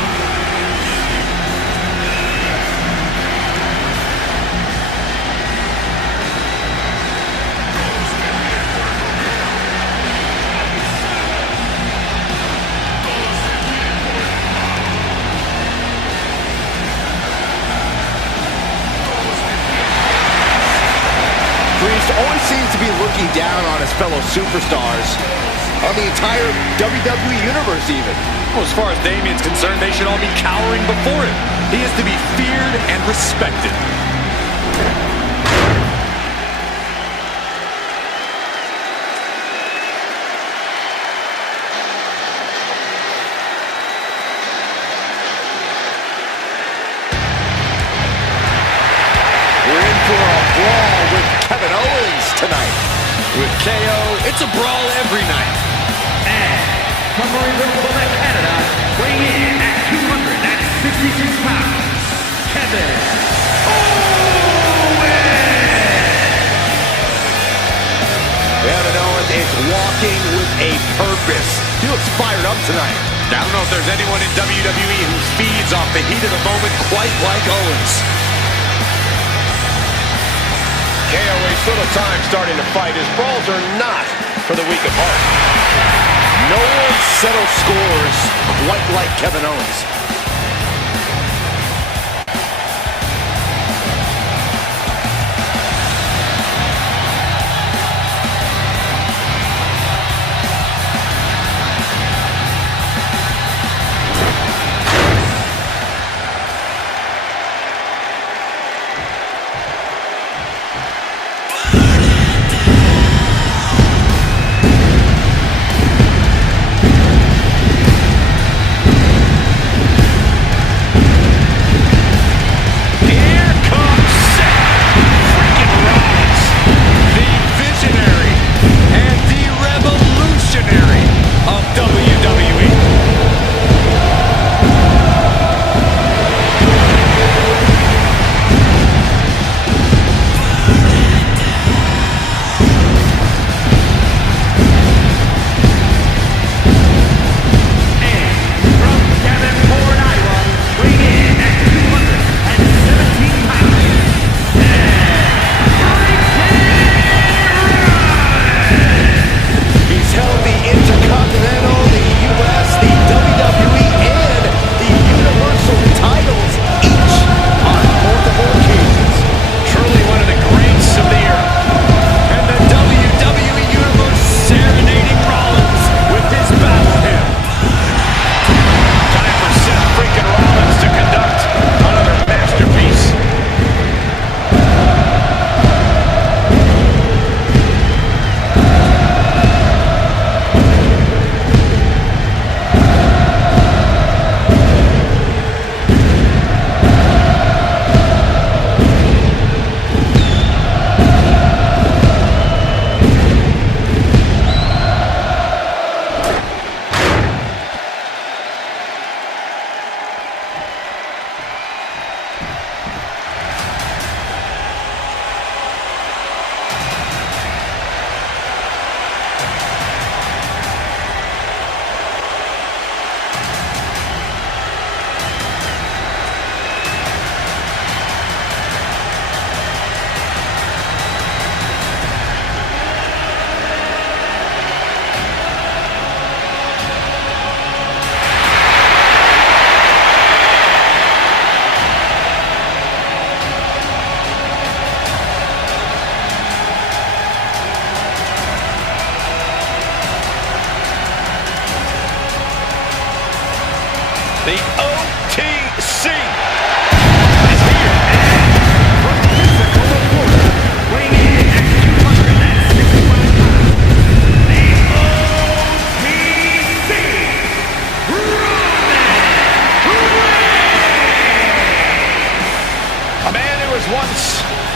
Priest always seems to be looking down on his fellow superstars, on the entire WWE Universe even. Well, as far as Damian's concerned, they should all be cowering before him. He is to be feared and respected. We're in for a brawl with Kevin Owens tonight. With KO, it's a brawl every night. And from Maryville, Quebec, Canada, weighing in at 266 pounds, Kevin Owens. Kevin Owens is walking with a purpose. He looks fired up tonight. I don't know if there's anyone in WWE who feeds off the heat of the moment quite like Owens. KO wastes little time starting to fight. His brawls are not for the weak of heart. No one settles scores quite like Kevin Owens.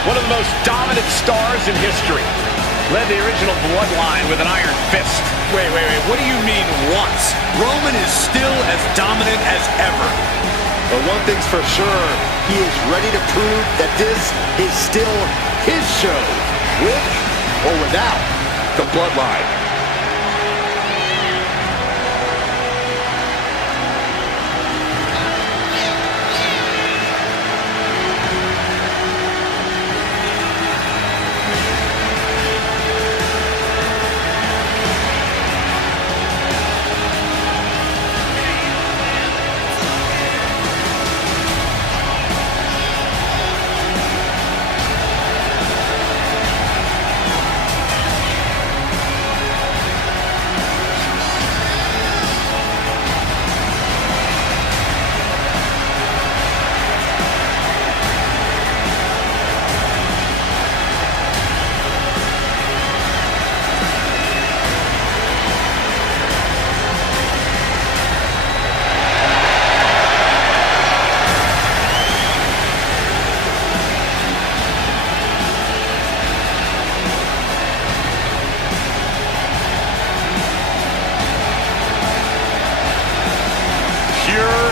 one of the most dominant stars in history. Led the original bloodline with an iron fist. Wait, what do you mean once? Roman is still as dominant as ever. But one thing's for sure, he is ready to prove that this is still his show, with or without the bloodline.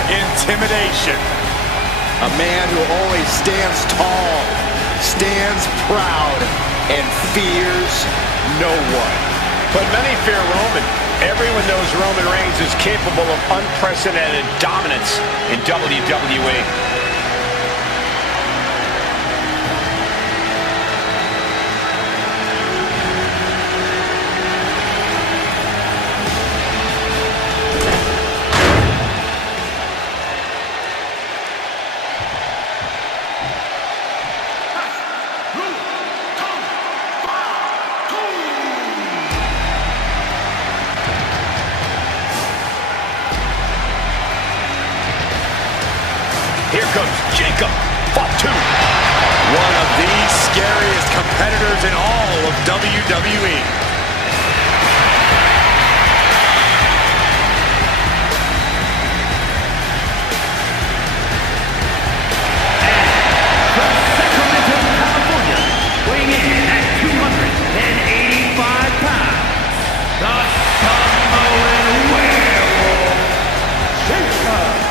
Intimidation. A man who always stands tall, stands proud, and fears no one. But many fear Roman. Everyone knows Roman Reigns is capable of unprecedented dominance in WWE. Here comes Jacob Fatu. One of the scariest competitors in all of WWE. From Sacramento, California, weighing in at 285 pounds, the Samoan Werewolf, Jacob.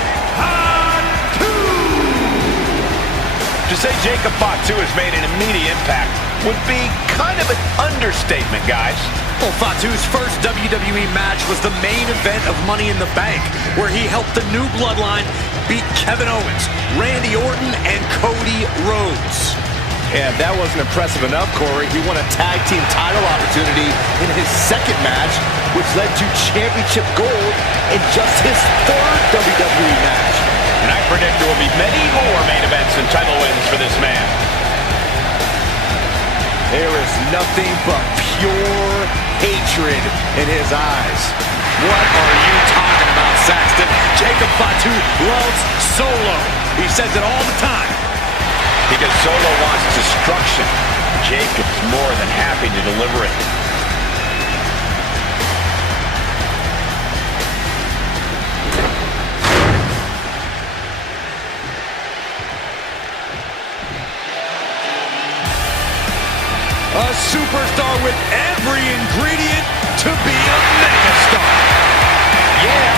To say Jacob Fatu has made an immediate impact would be kind of an understatement, guys. Well, Fatu's first WWE match was the main event of Money in the Bank, where he helped the New Bloodline beat Kevin Owens, Randy Orton, and Cody Rhodes. And that wasn't impressive enough, Corey. He won a tag team title opportunity in his second match, which led to championship gold in just his third WWE match. And I predict there will be many more main events and title wins for this man. There is nothing but pure hatred in his eyes. What are you talking about, Saxton? Jacob Fatu loves Solo. He says it all the time. Because Solo wants destruction. Jacob's more than happy to deliver it. A superstar with every ingredient to be a megastar. Yeah.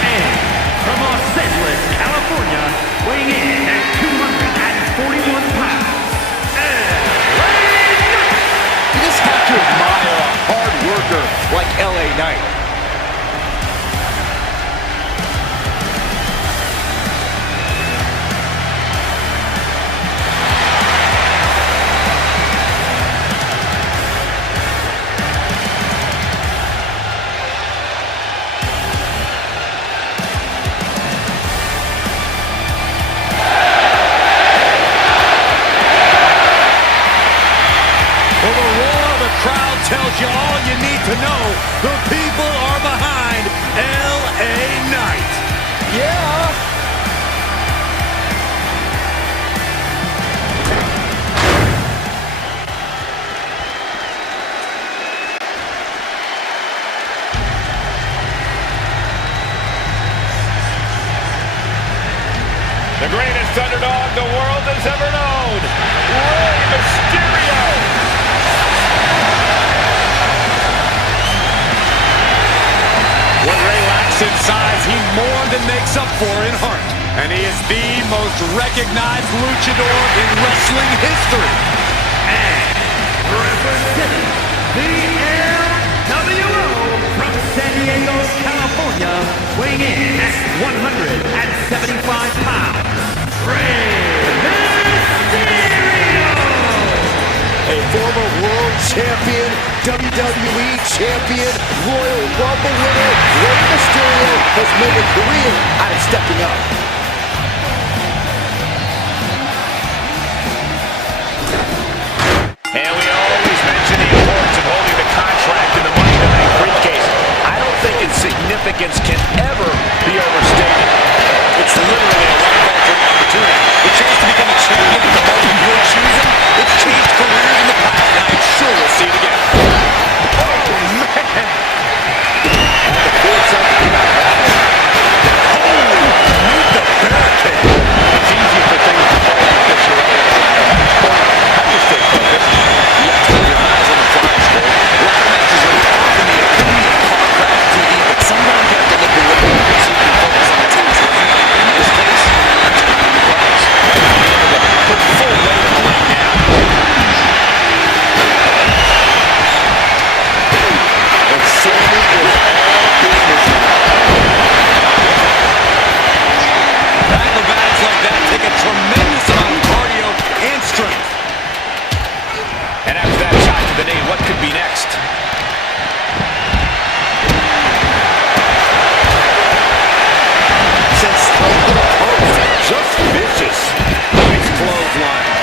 And from Los Angeles, California, weighing in at 241 pounds, You just have to admire a hard worker like LA Knight. Tells you all you need to know. The people are behind LA Knight. Yeah. The greatest underdog the world has ever known. the most recognized luchador in wrestling history. And representing the LWO from San Diego, California, weighing in at 175 pounds, Mysterio! A former world champion, WWE champion, Royal Rumble winner, Rey Mysterio has made a career out of stepping up. And we always mention the importance of holding the contract in the Money in the Bank briefcase. I don't think its significance can ever be overstated. It's literally a life-altering opportunity. The chance to become a champion at the moment you're choosing. It's changed careers in the past, and I'm sure we'll see it again. Oh, man! And the force up in the back. Holy, meet the barricade. It's easy for things to fall like this, right? How do you stay focused? You have to have your eyes on the prize, Cole. Ladder matches are often the epitome of car crash TV, but sometimes you have to look away so you can focus on the task at hand. In this case, that's going to be the prize. Put full weight on the ring now. And Sammy is all business now. Acrobatics like that take a tremendous amount of cardio and strength. And after that shot to the knee, what could be next? Since straight to the post, just vicious. Nice clothesline.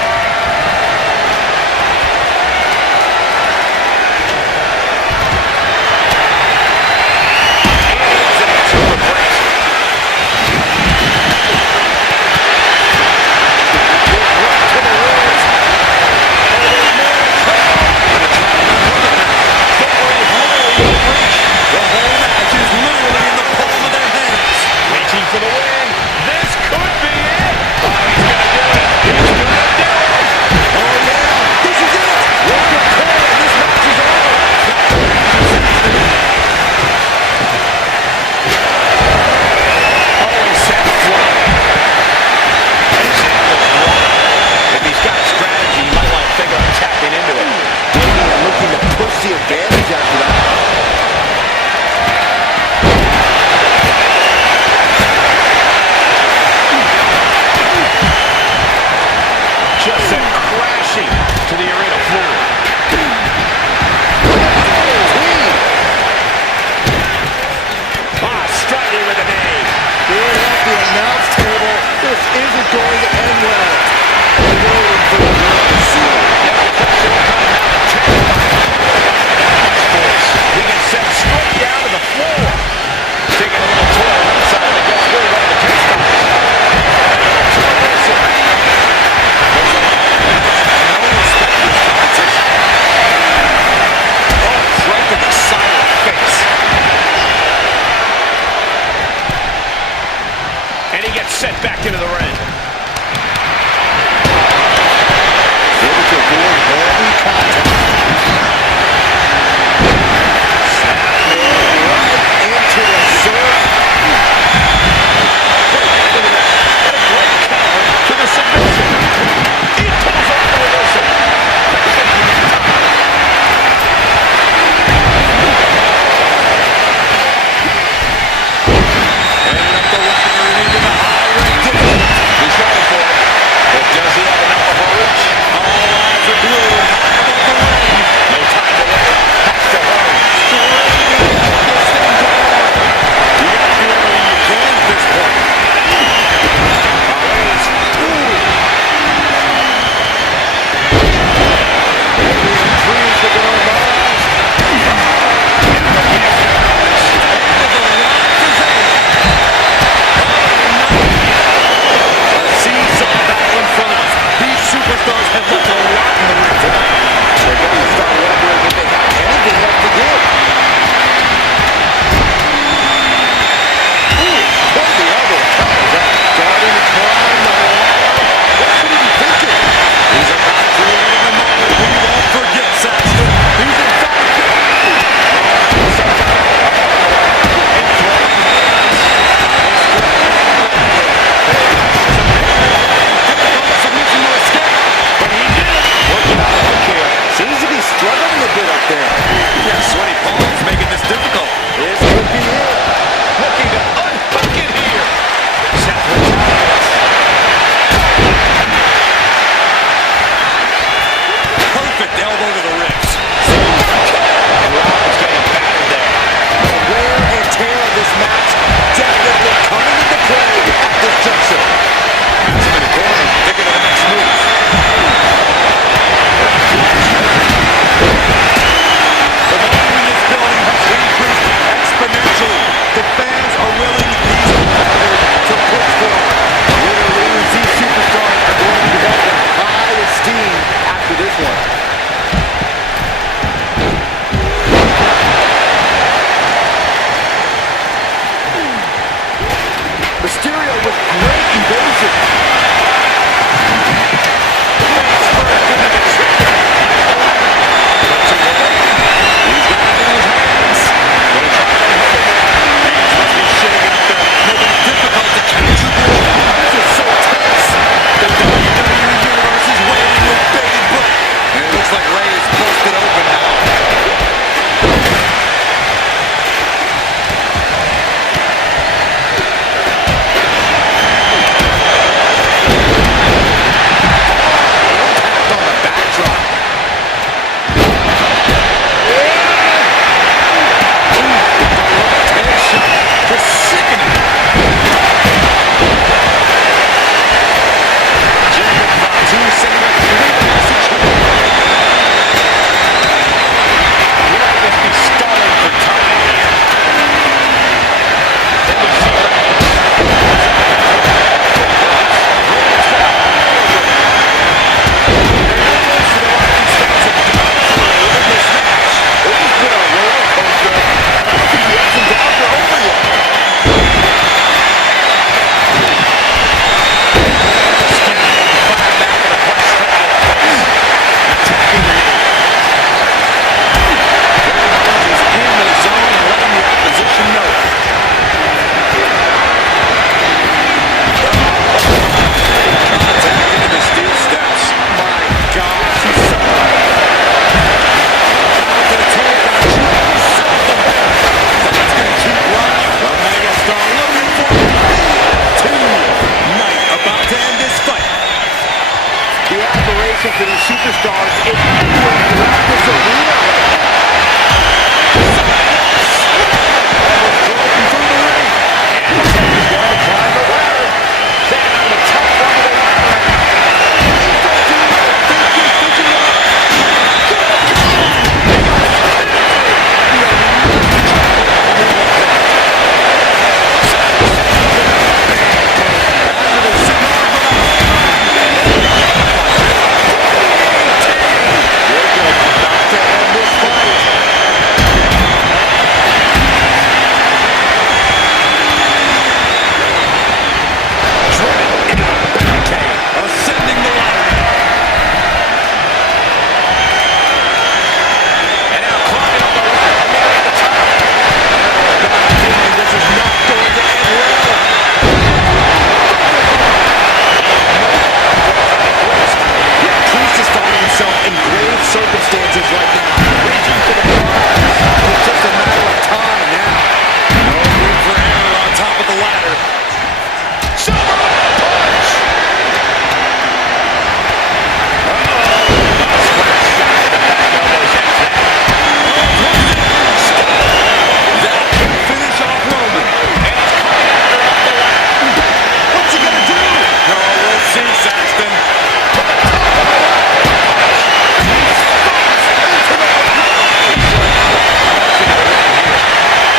himself in grave circumstances right now. Reaching for the prize. It's just a matter of time now. No room for error on top of the ladder. Superman punch! Splash shot to the back elbows ends that. That could finish off Roman. And he's coming after up the ladder. What's he gonna do? No, we'll see, Saxton.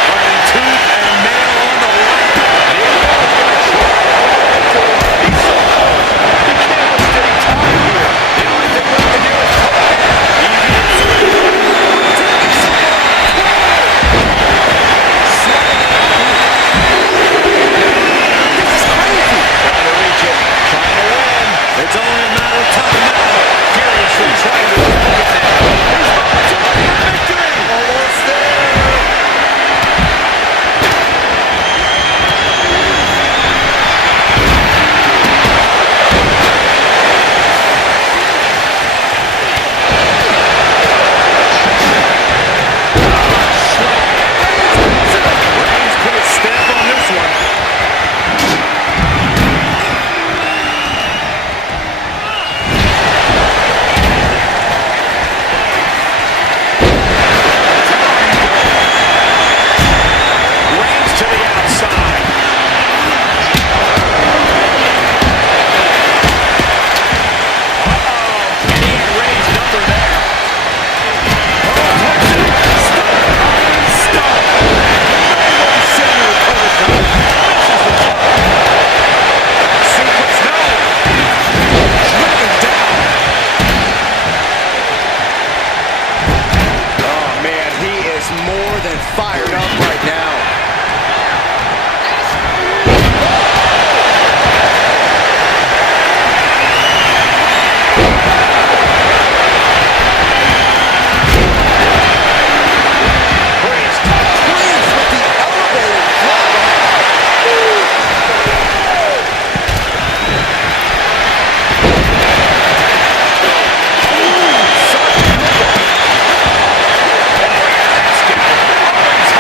Fighting tooth and nail on the ladder. He's so close. He can't withstand time here. The only thing left to do is come in. Trying to reach it. Trying to win. It's only a matter of time now. Furiously trying to win it now. Almost there. Reigns put a stamp on this one. Reigns to the outside. Uh-oh. And he had Reigns' number there. Oh man, he is more than fired up right now. Reigns touch. Reigns with the elevated flatline. Oh, yeah, that's good. Owens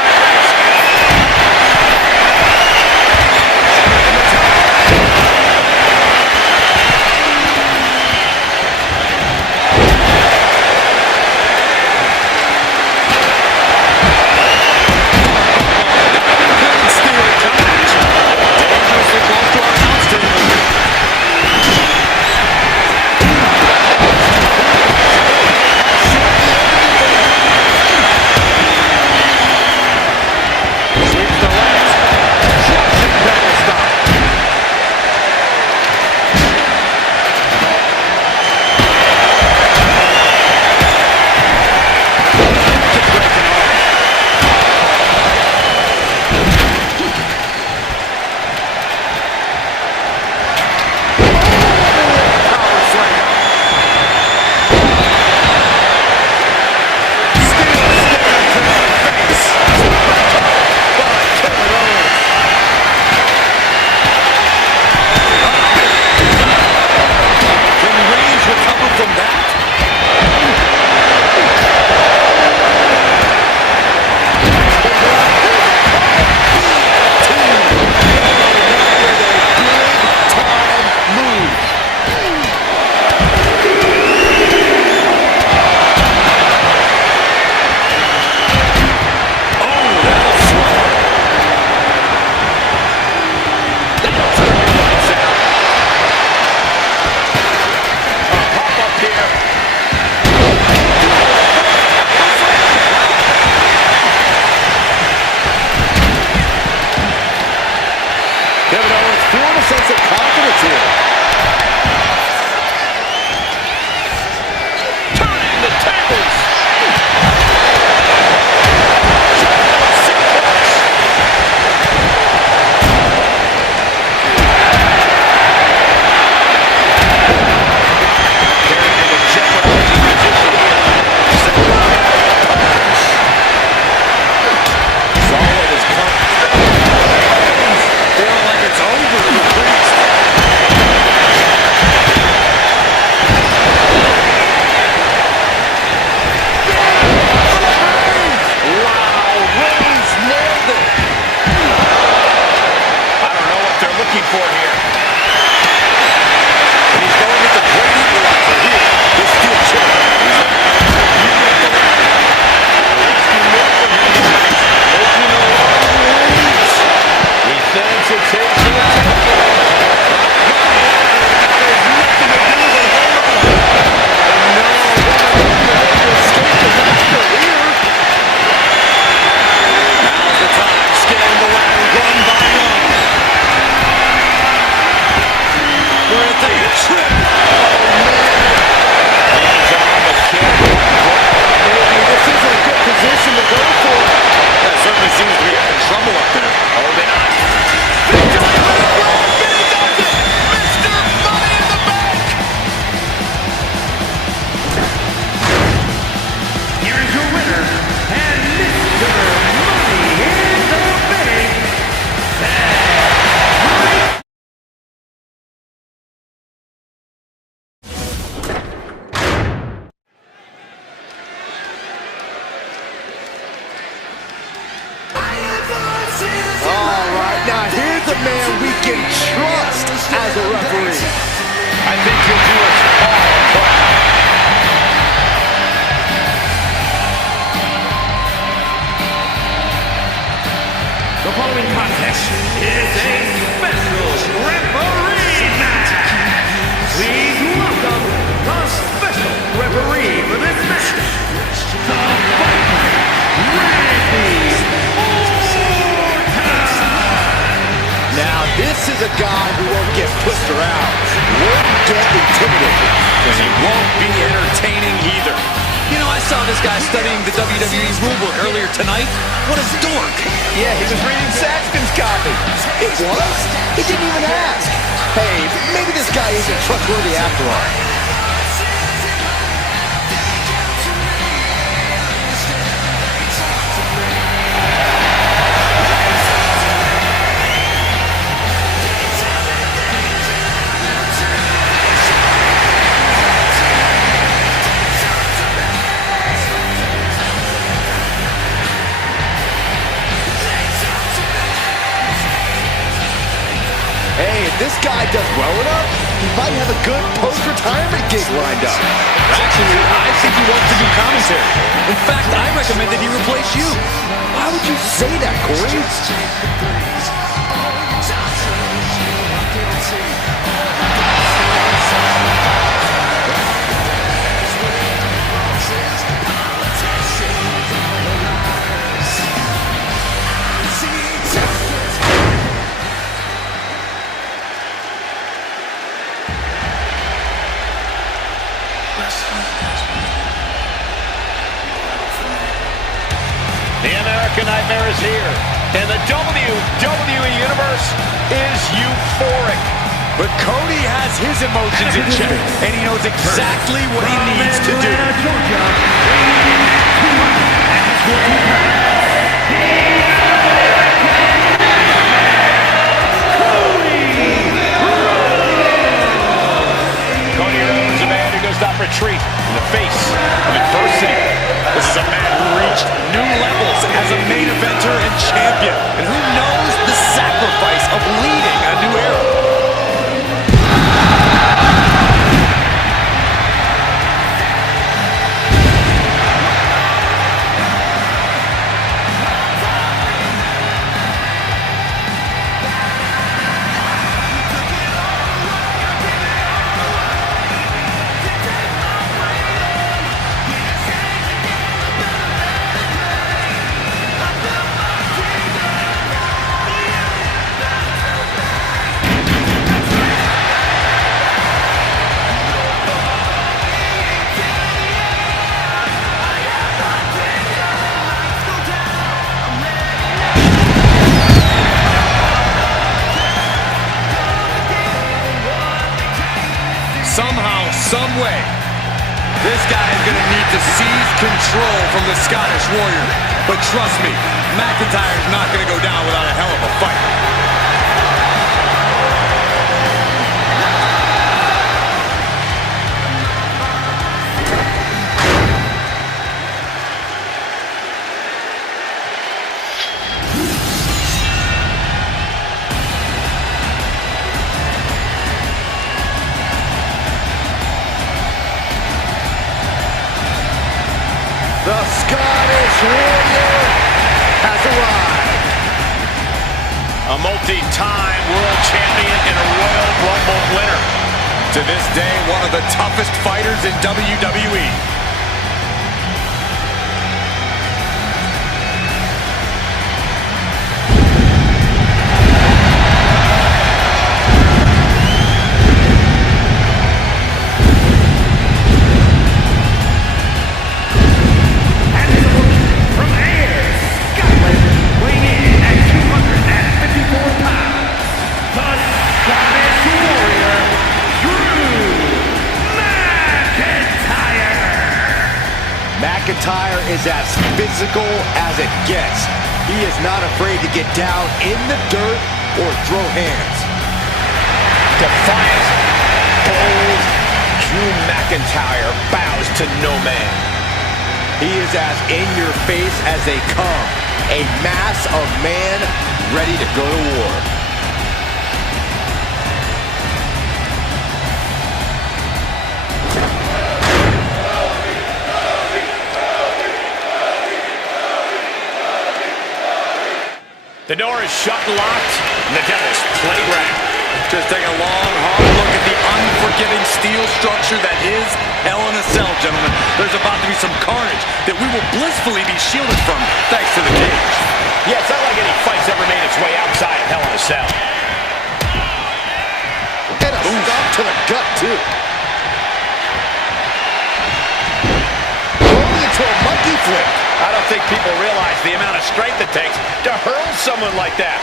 man we can trust as a referee. I think he'll do us all proud. The following contest is a special referee match. Please welcome the special referee for this match, the fighter, Randy Orton. Now, this is a guy who won't get pushed around, won't get intimidated. And he won't be entertaining either. You know, I saw this guy studying the WWE rulebook earlier tonight. What a dork. Yeah, he was reading Saxton's copy. It was? He didn't even ask. Hey, maybe this guy isn't trustworthy after all. Hey, if this guy does well enough, he might have a good post-retirement gig lined up. Actually, I think he wants to do commentary. In fact, I recommend that he replace you. Why would you say that, Corey? The American Nightmare is here, and the WWE Universe is euphoric. But Cody has his emotions in check, and he knows exactly what he needs to do. Cody Rhodes, a man who does not retreat in the face of adversity. This is a man who reached new levels as a main eventer and champion, and who knows the sacrifice of leading a new era. Somehow, someway, this guy is going to need to seize control from the Scottish Warrior. But trust me, McIntyre's not going to go down without a hell of a fight. The Scottish Warrior has arrived. A multi-time world champion and a Royal Rumble winner. To this day, one of the toughest fighters in WWE. McIntyre is as physical as it gets. He is not afraid to get down in the dirt or throw hands. Defiant, bold, Drew McIntyre bows to no man. He is as in your face as they come. A mass of man ready to go to war. The door is shut and locked. The Devil's playground. Just take a long, hard look at the unforgiving steel structure that is Hell in a Cell, gentlemen. There's about to be some carnage that we will blissfully be shielded from thanks to the cage. Yeah, it's not like any fight's ever made its way outside of Hell in a Cell. And a stomp to the gut, too. Rolling into a monkey flip. I don't think people realize the amount of strength it takes to hurl someone like that.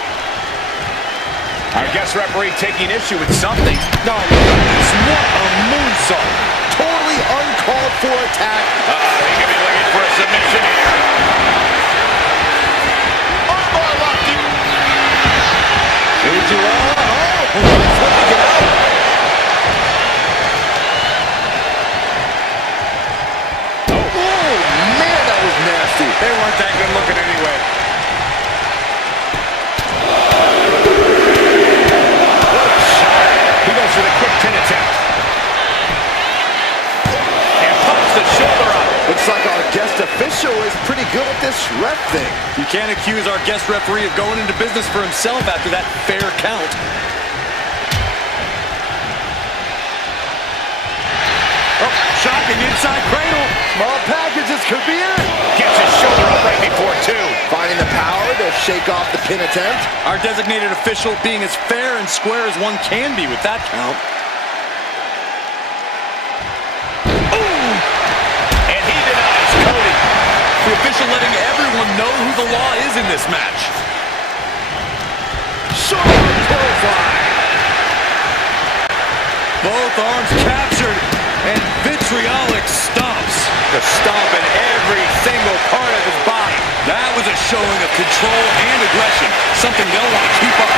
Our guest referee taking issue with something. No, look at this. What a moonsault. Totally uncalled for attack. He could be looking for a submission here. Armbar locked in. Flipping it out. Oh, man, that was nasty. They weren't that good looking anyway. He goes for the quick pin attempt. And pumps the shoulder up. Looks like our guest official is pretty good at this ref thing. You can't accuse our guest referee of going into business for himself after that fair count. Oh, shocking inside cradle. Small packages could be it. Gets his shoulder up right before two. Finding the power to shake off the pin attempt. Our designated official being as fair and square as one can be with that count. And he denies Cody. The official letting everyone know who the law is in this match. Shoulder profile. Both arms captured and vitriolic stomps. The stomp in every single part of his body. That was a showing of control and aggression, something they'll want to keep up.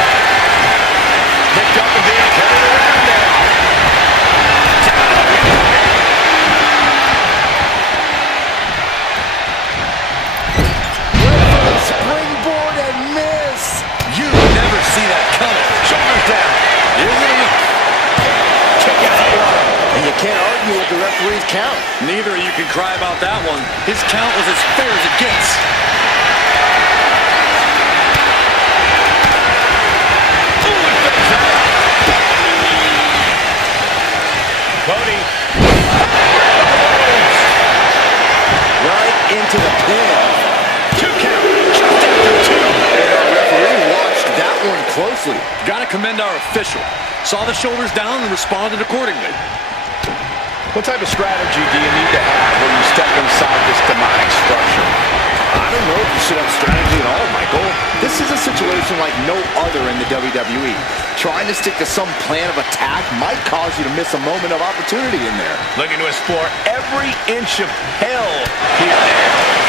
Picked up and being carried around now. Went for the springboard and miss. You never see that coming. Shoulders down. Is it enough? Kick out of order. And you can't argue with the referee's count. Neither of you can cry about that one. His count was as fair as it gets. Cody. Right into the pin. 2 count. Just after 2. And our referee watched that one closely. Gotta commend our official. Saw the shoulders down and responded accordingly. What type of strategy do you need to have when you step inside this demonic structure? I don't know if you should have strategy at all, Michael. This is a situation like no other in the WWE. Trying to stick to some plan of attack might cause you to miss a moment of opportunity in there. Looking to explore every inch of hell here now.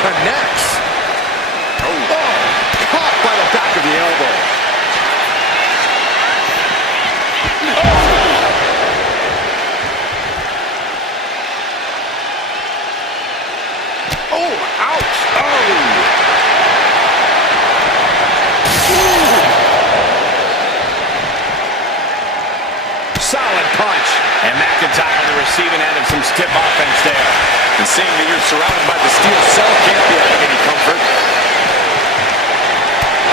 Connects. Oh, caught by the back of the elbow. Oh, ouch. Solid punch. And McIntyre on the receiving end of some stiff offense there. And seeing that you're surrounded by the steel cell can't be of any comfort.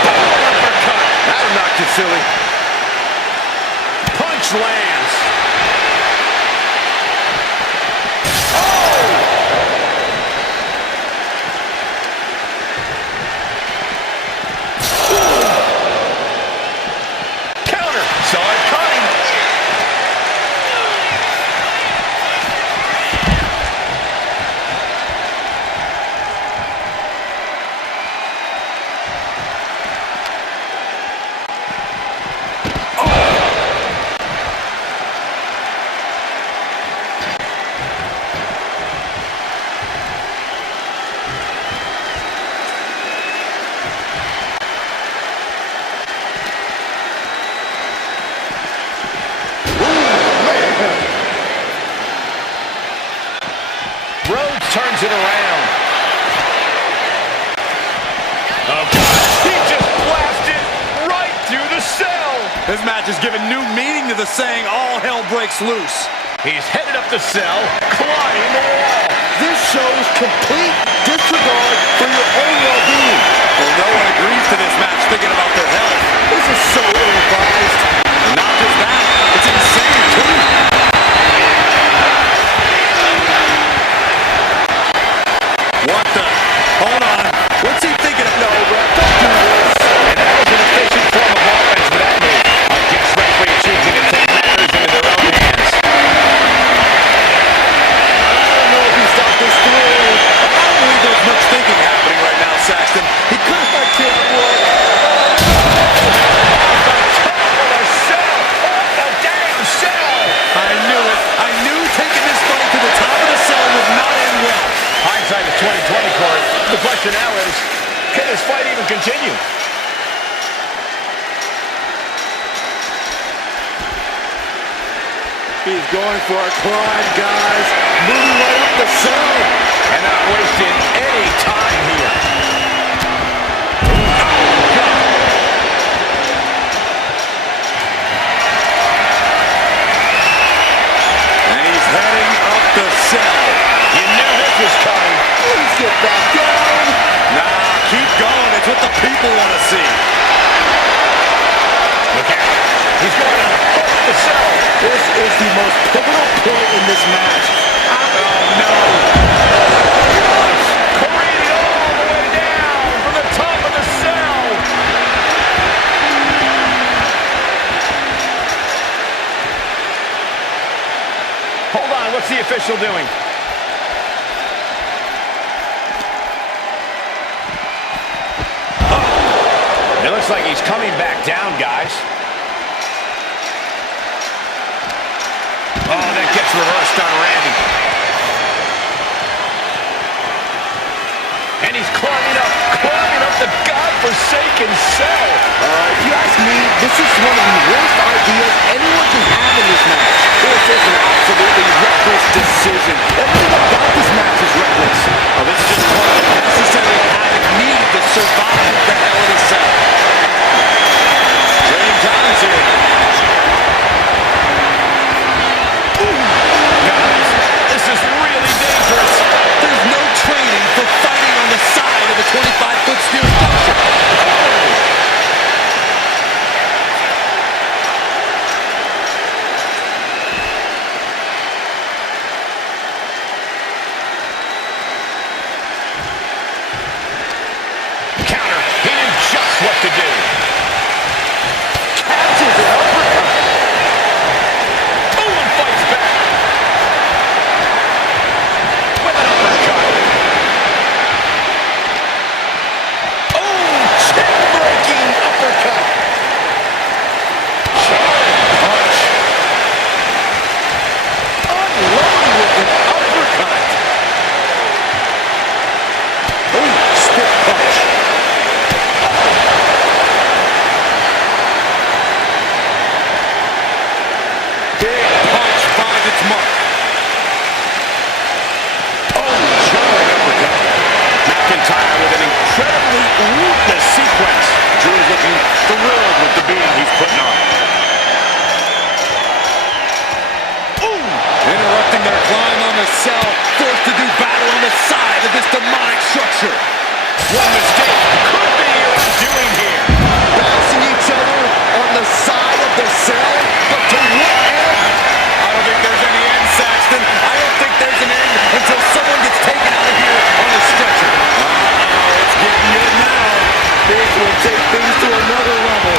Uppercut. That'll knock you silly. Punch lands. Counter. Saw it coming. This match has given new meaning to the saying, all hell breaks loose. He's headed up the cell, climbing the wall. This shows complete disregard for your own well-being. Well, no one agrees to this match thinking about their health. This is so ill-advised. And not just that, it's insane, too. What the? Hold on. What's he thinking of? No, Brett, don't do this. And that was an efficient form of offense with that move. Against referee choosing to take matters into their own hands. I don't know if he stopped this through. I don't believe there's much thinking happening right now, Saxton. He could have got killed. I knew it. I knew taking this fight to the top of the cell would not end well. Hindsight is 20/20, Corey. The question now is, can this fight even continue? He's going for a climb, guys. Moving right up the cell. And not wasting any time here. And he's heading up the cell. You knew this was coming. Please get back down. Nah, keep going. It's what the people want to see. Look out. He's going to hook the cell. This is the most pivotal point in this match. Oh, no. Careening all the way down from the top of the cell. Hold on, what's the official doing? It looks like he's coming back down, guys. Oh, that gets reversed on Randy. And he's climbing up the godforsaken cell. If you ask me, this is one of the worst ideas anyone can have in this match. This is an absolutely reckless decision. Everything about this match is reckless. Oh, this is just one of the necessary havoc needed to survive the hell in a cell. Trading times here. Guys, this is really dangerous. There's no training for fighting on the side of a 25-foot steel structure. Counter. He knew just what to do. Catches an uppercut. Boom, and fights back. With an uppercut. Oh, chin-breaking uppercut. Charging punch. Unloading with an uppercut. Oh, stiff punch. Big punch finds its mark. Oh, jarring uppercut. McIntyre with an incredibly ruthless sequence. Drew's looking thrilled with the beating he's putting on. Interrupting their climb on the cell, forced to do battle on the side of this demonic structure. One mistake could be your undoing here. Bouncing each other on the side of the cell, but to what end? I don't think there's any end, Saxton. I don't think there's an end until someone gets taken out of here on a stretcher. It's getting good now. This will take things to another level.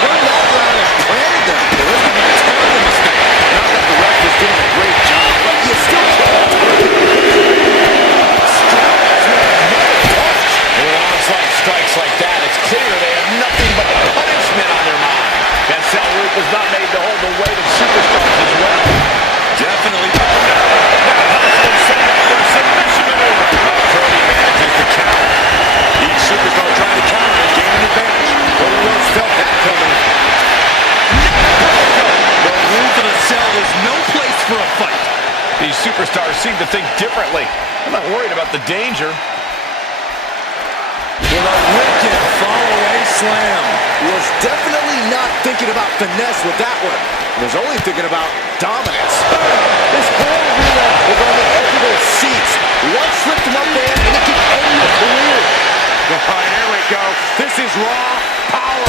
Turned that around and planted them. There isn't a terrible mistake. Not that the ref was doing a great job, but you still can't target With an onslaught strikes like that, it's clear they have nothing but punishment on their mind. That cell route was not made to hold the weight of superstars as well. Definitely. These superstars seem to think differently. I'm not worried about the danger. With a wicked fall-away slam. Was definitely not thinking about finesse with that one. Was only thinking about dominance. This whole arena is on the edge of their seats. One slipped them up there, and it could end your career. Oh, here we go. This is raw power.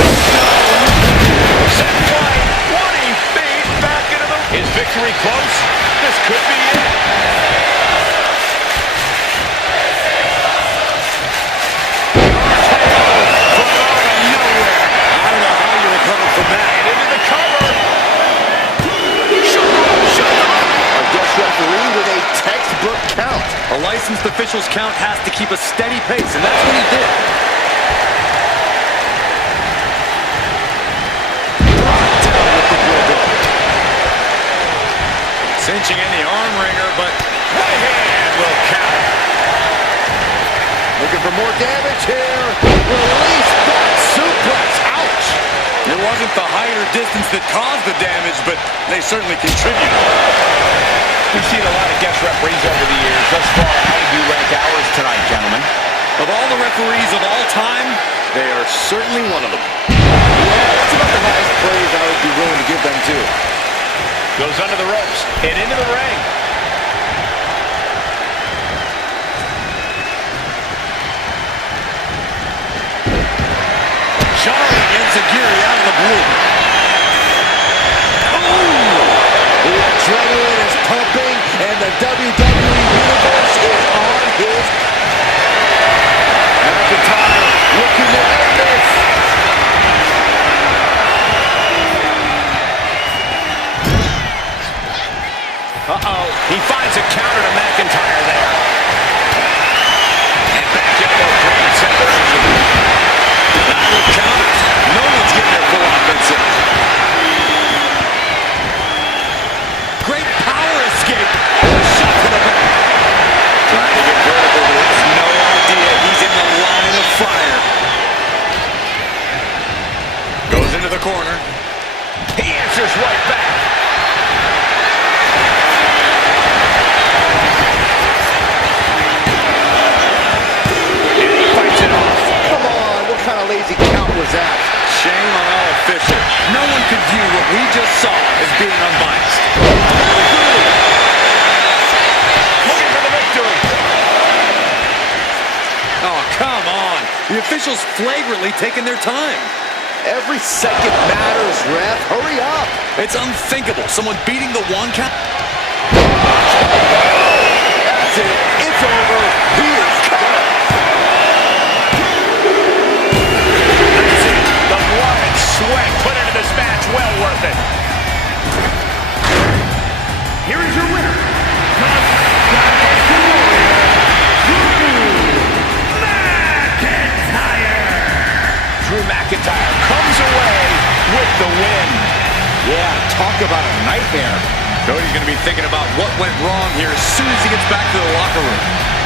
Set point. 20 feet back into the... Is victory close? This could be it. Referee with a textbook count. A licensed official's count has to keep a steady pace, and that's what he did. Down with the bulldog. Cinching in the arm wringer, but Right hand will count. Looking for more damage here. Release back suplex. Ouch. It wasn't the height or distance that caused the damage, but they certainly contributed. We've seen a lot of guest referees over the years. Thus far, how do you rank ours tonight, gentlemen? of all the referees of all time, They are certainly one of them. Yeah, that's about the highest praise I would be willing to give them, too. Goes under the ropes and into the ring. Jarring Enziguri out of the blue. The adrenaline is pumping, and the WWE Universe is on his... McIntyre looking to end this. Uh-oh. He finds a counter to McIntyre there. And back elbow great separation. Not with counters. No one's getting their full offense in. great power escape. Shot to the back. Trying to get vertical, but has no idea he's in the line of fire. Goes into the corner. He answers right back. And he fights it off. Come on, what kind of lazy count was that? Shame on all officials. No one could view what we just saw as being unbiased. Looking for the victory. Oh, come on. The officials flagrantly taking their time. Every second matters, ref. Hurry up. It's unthinkable. Someone beating the one count. That's it. It's over. He is gone. That's it. The blood and sweat put into this match. Well worth it. Here is your winner, the Dynasty Warrior, Drew McIntyre. Drew McIntyre comes away with the win. Yeah, talk about a nightmare. Cody's going to be thinking about what went wrong here as soon as he gets back to the locker room.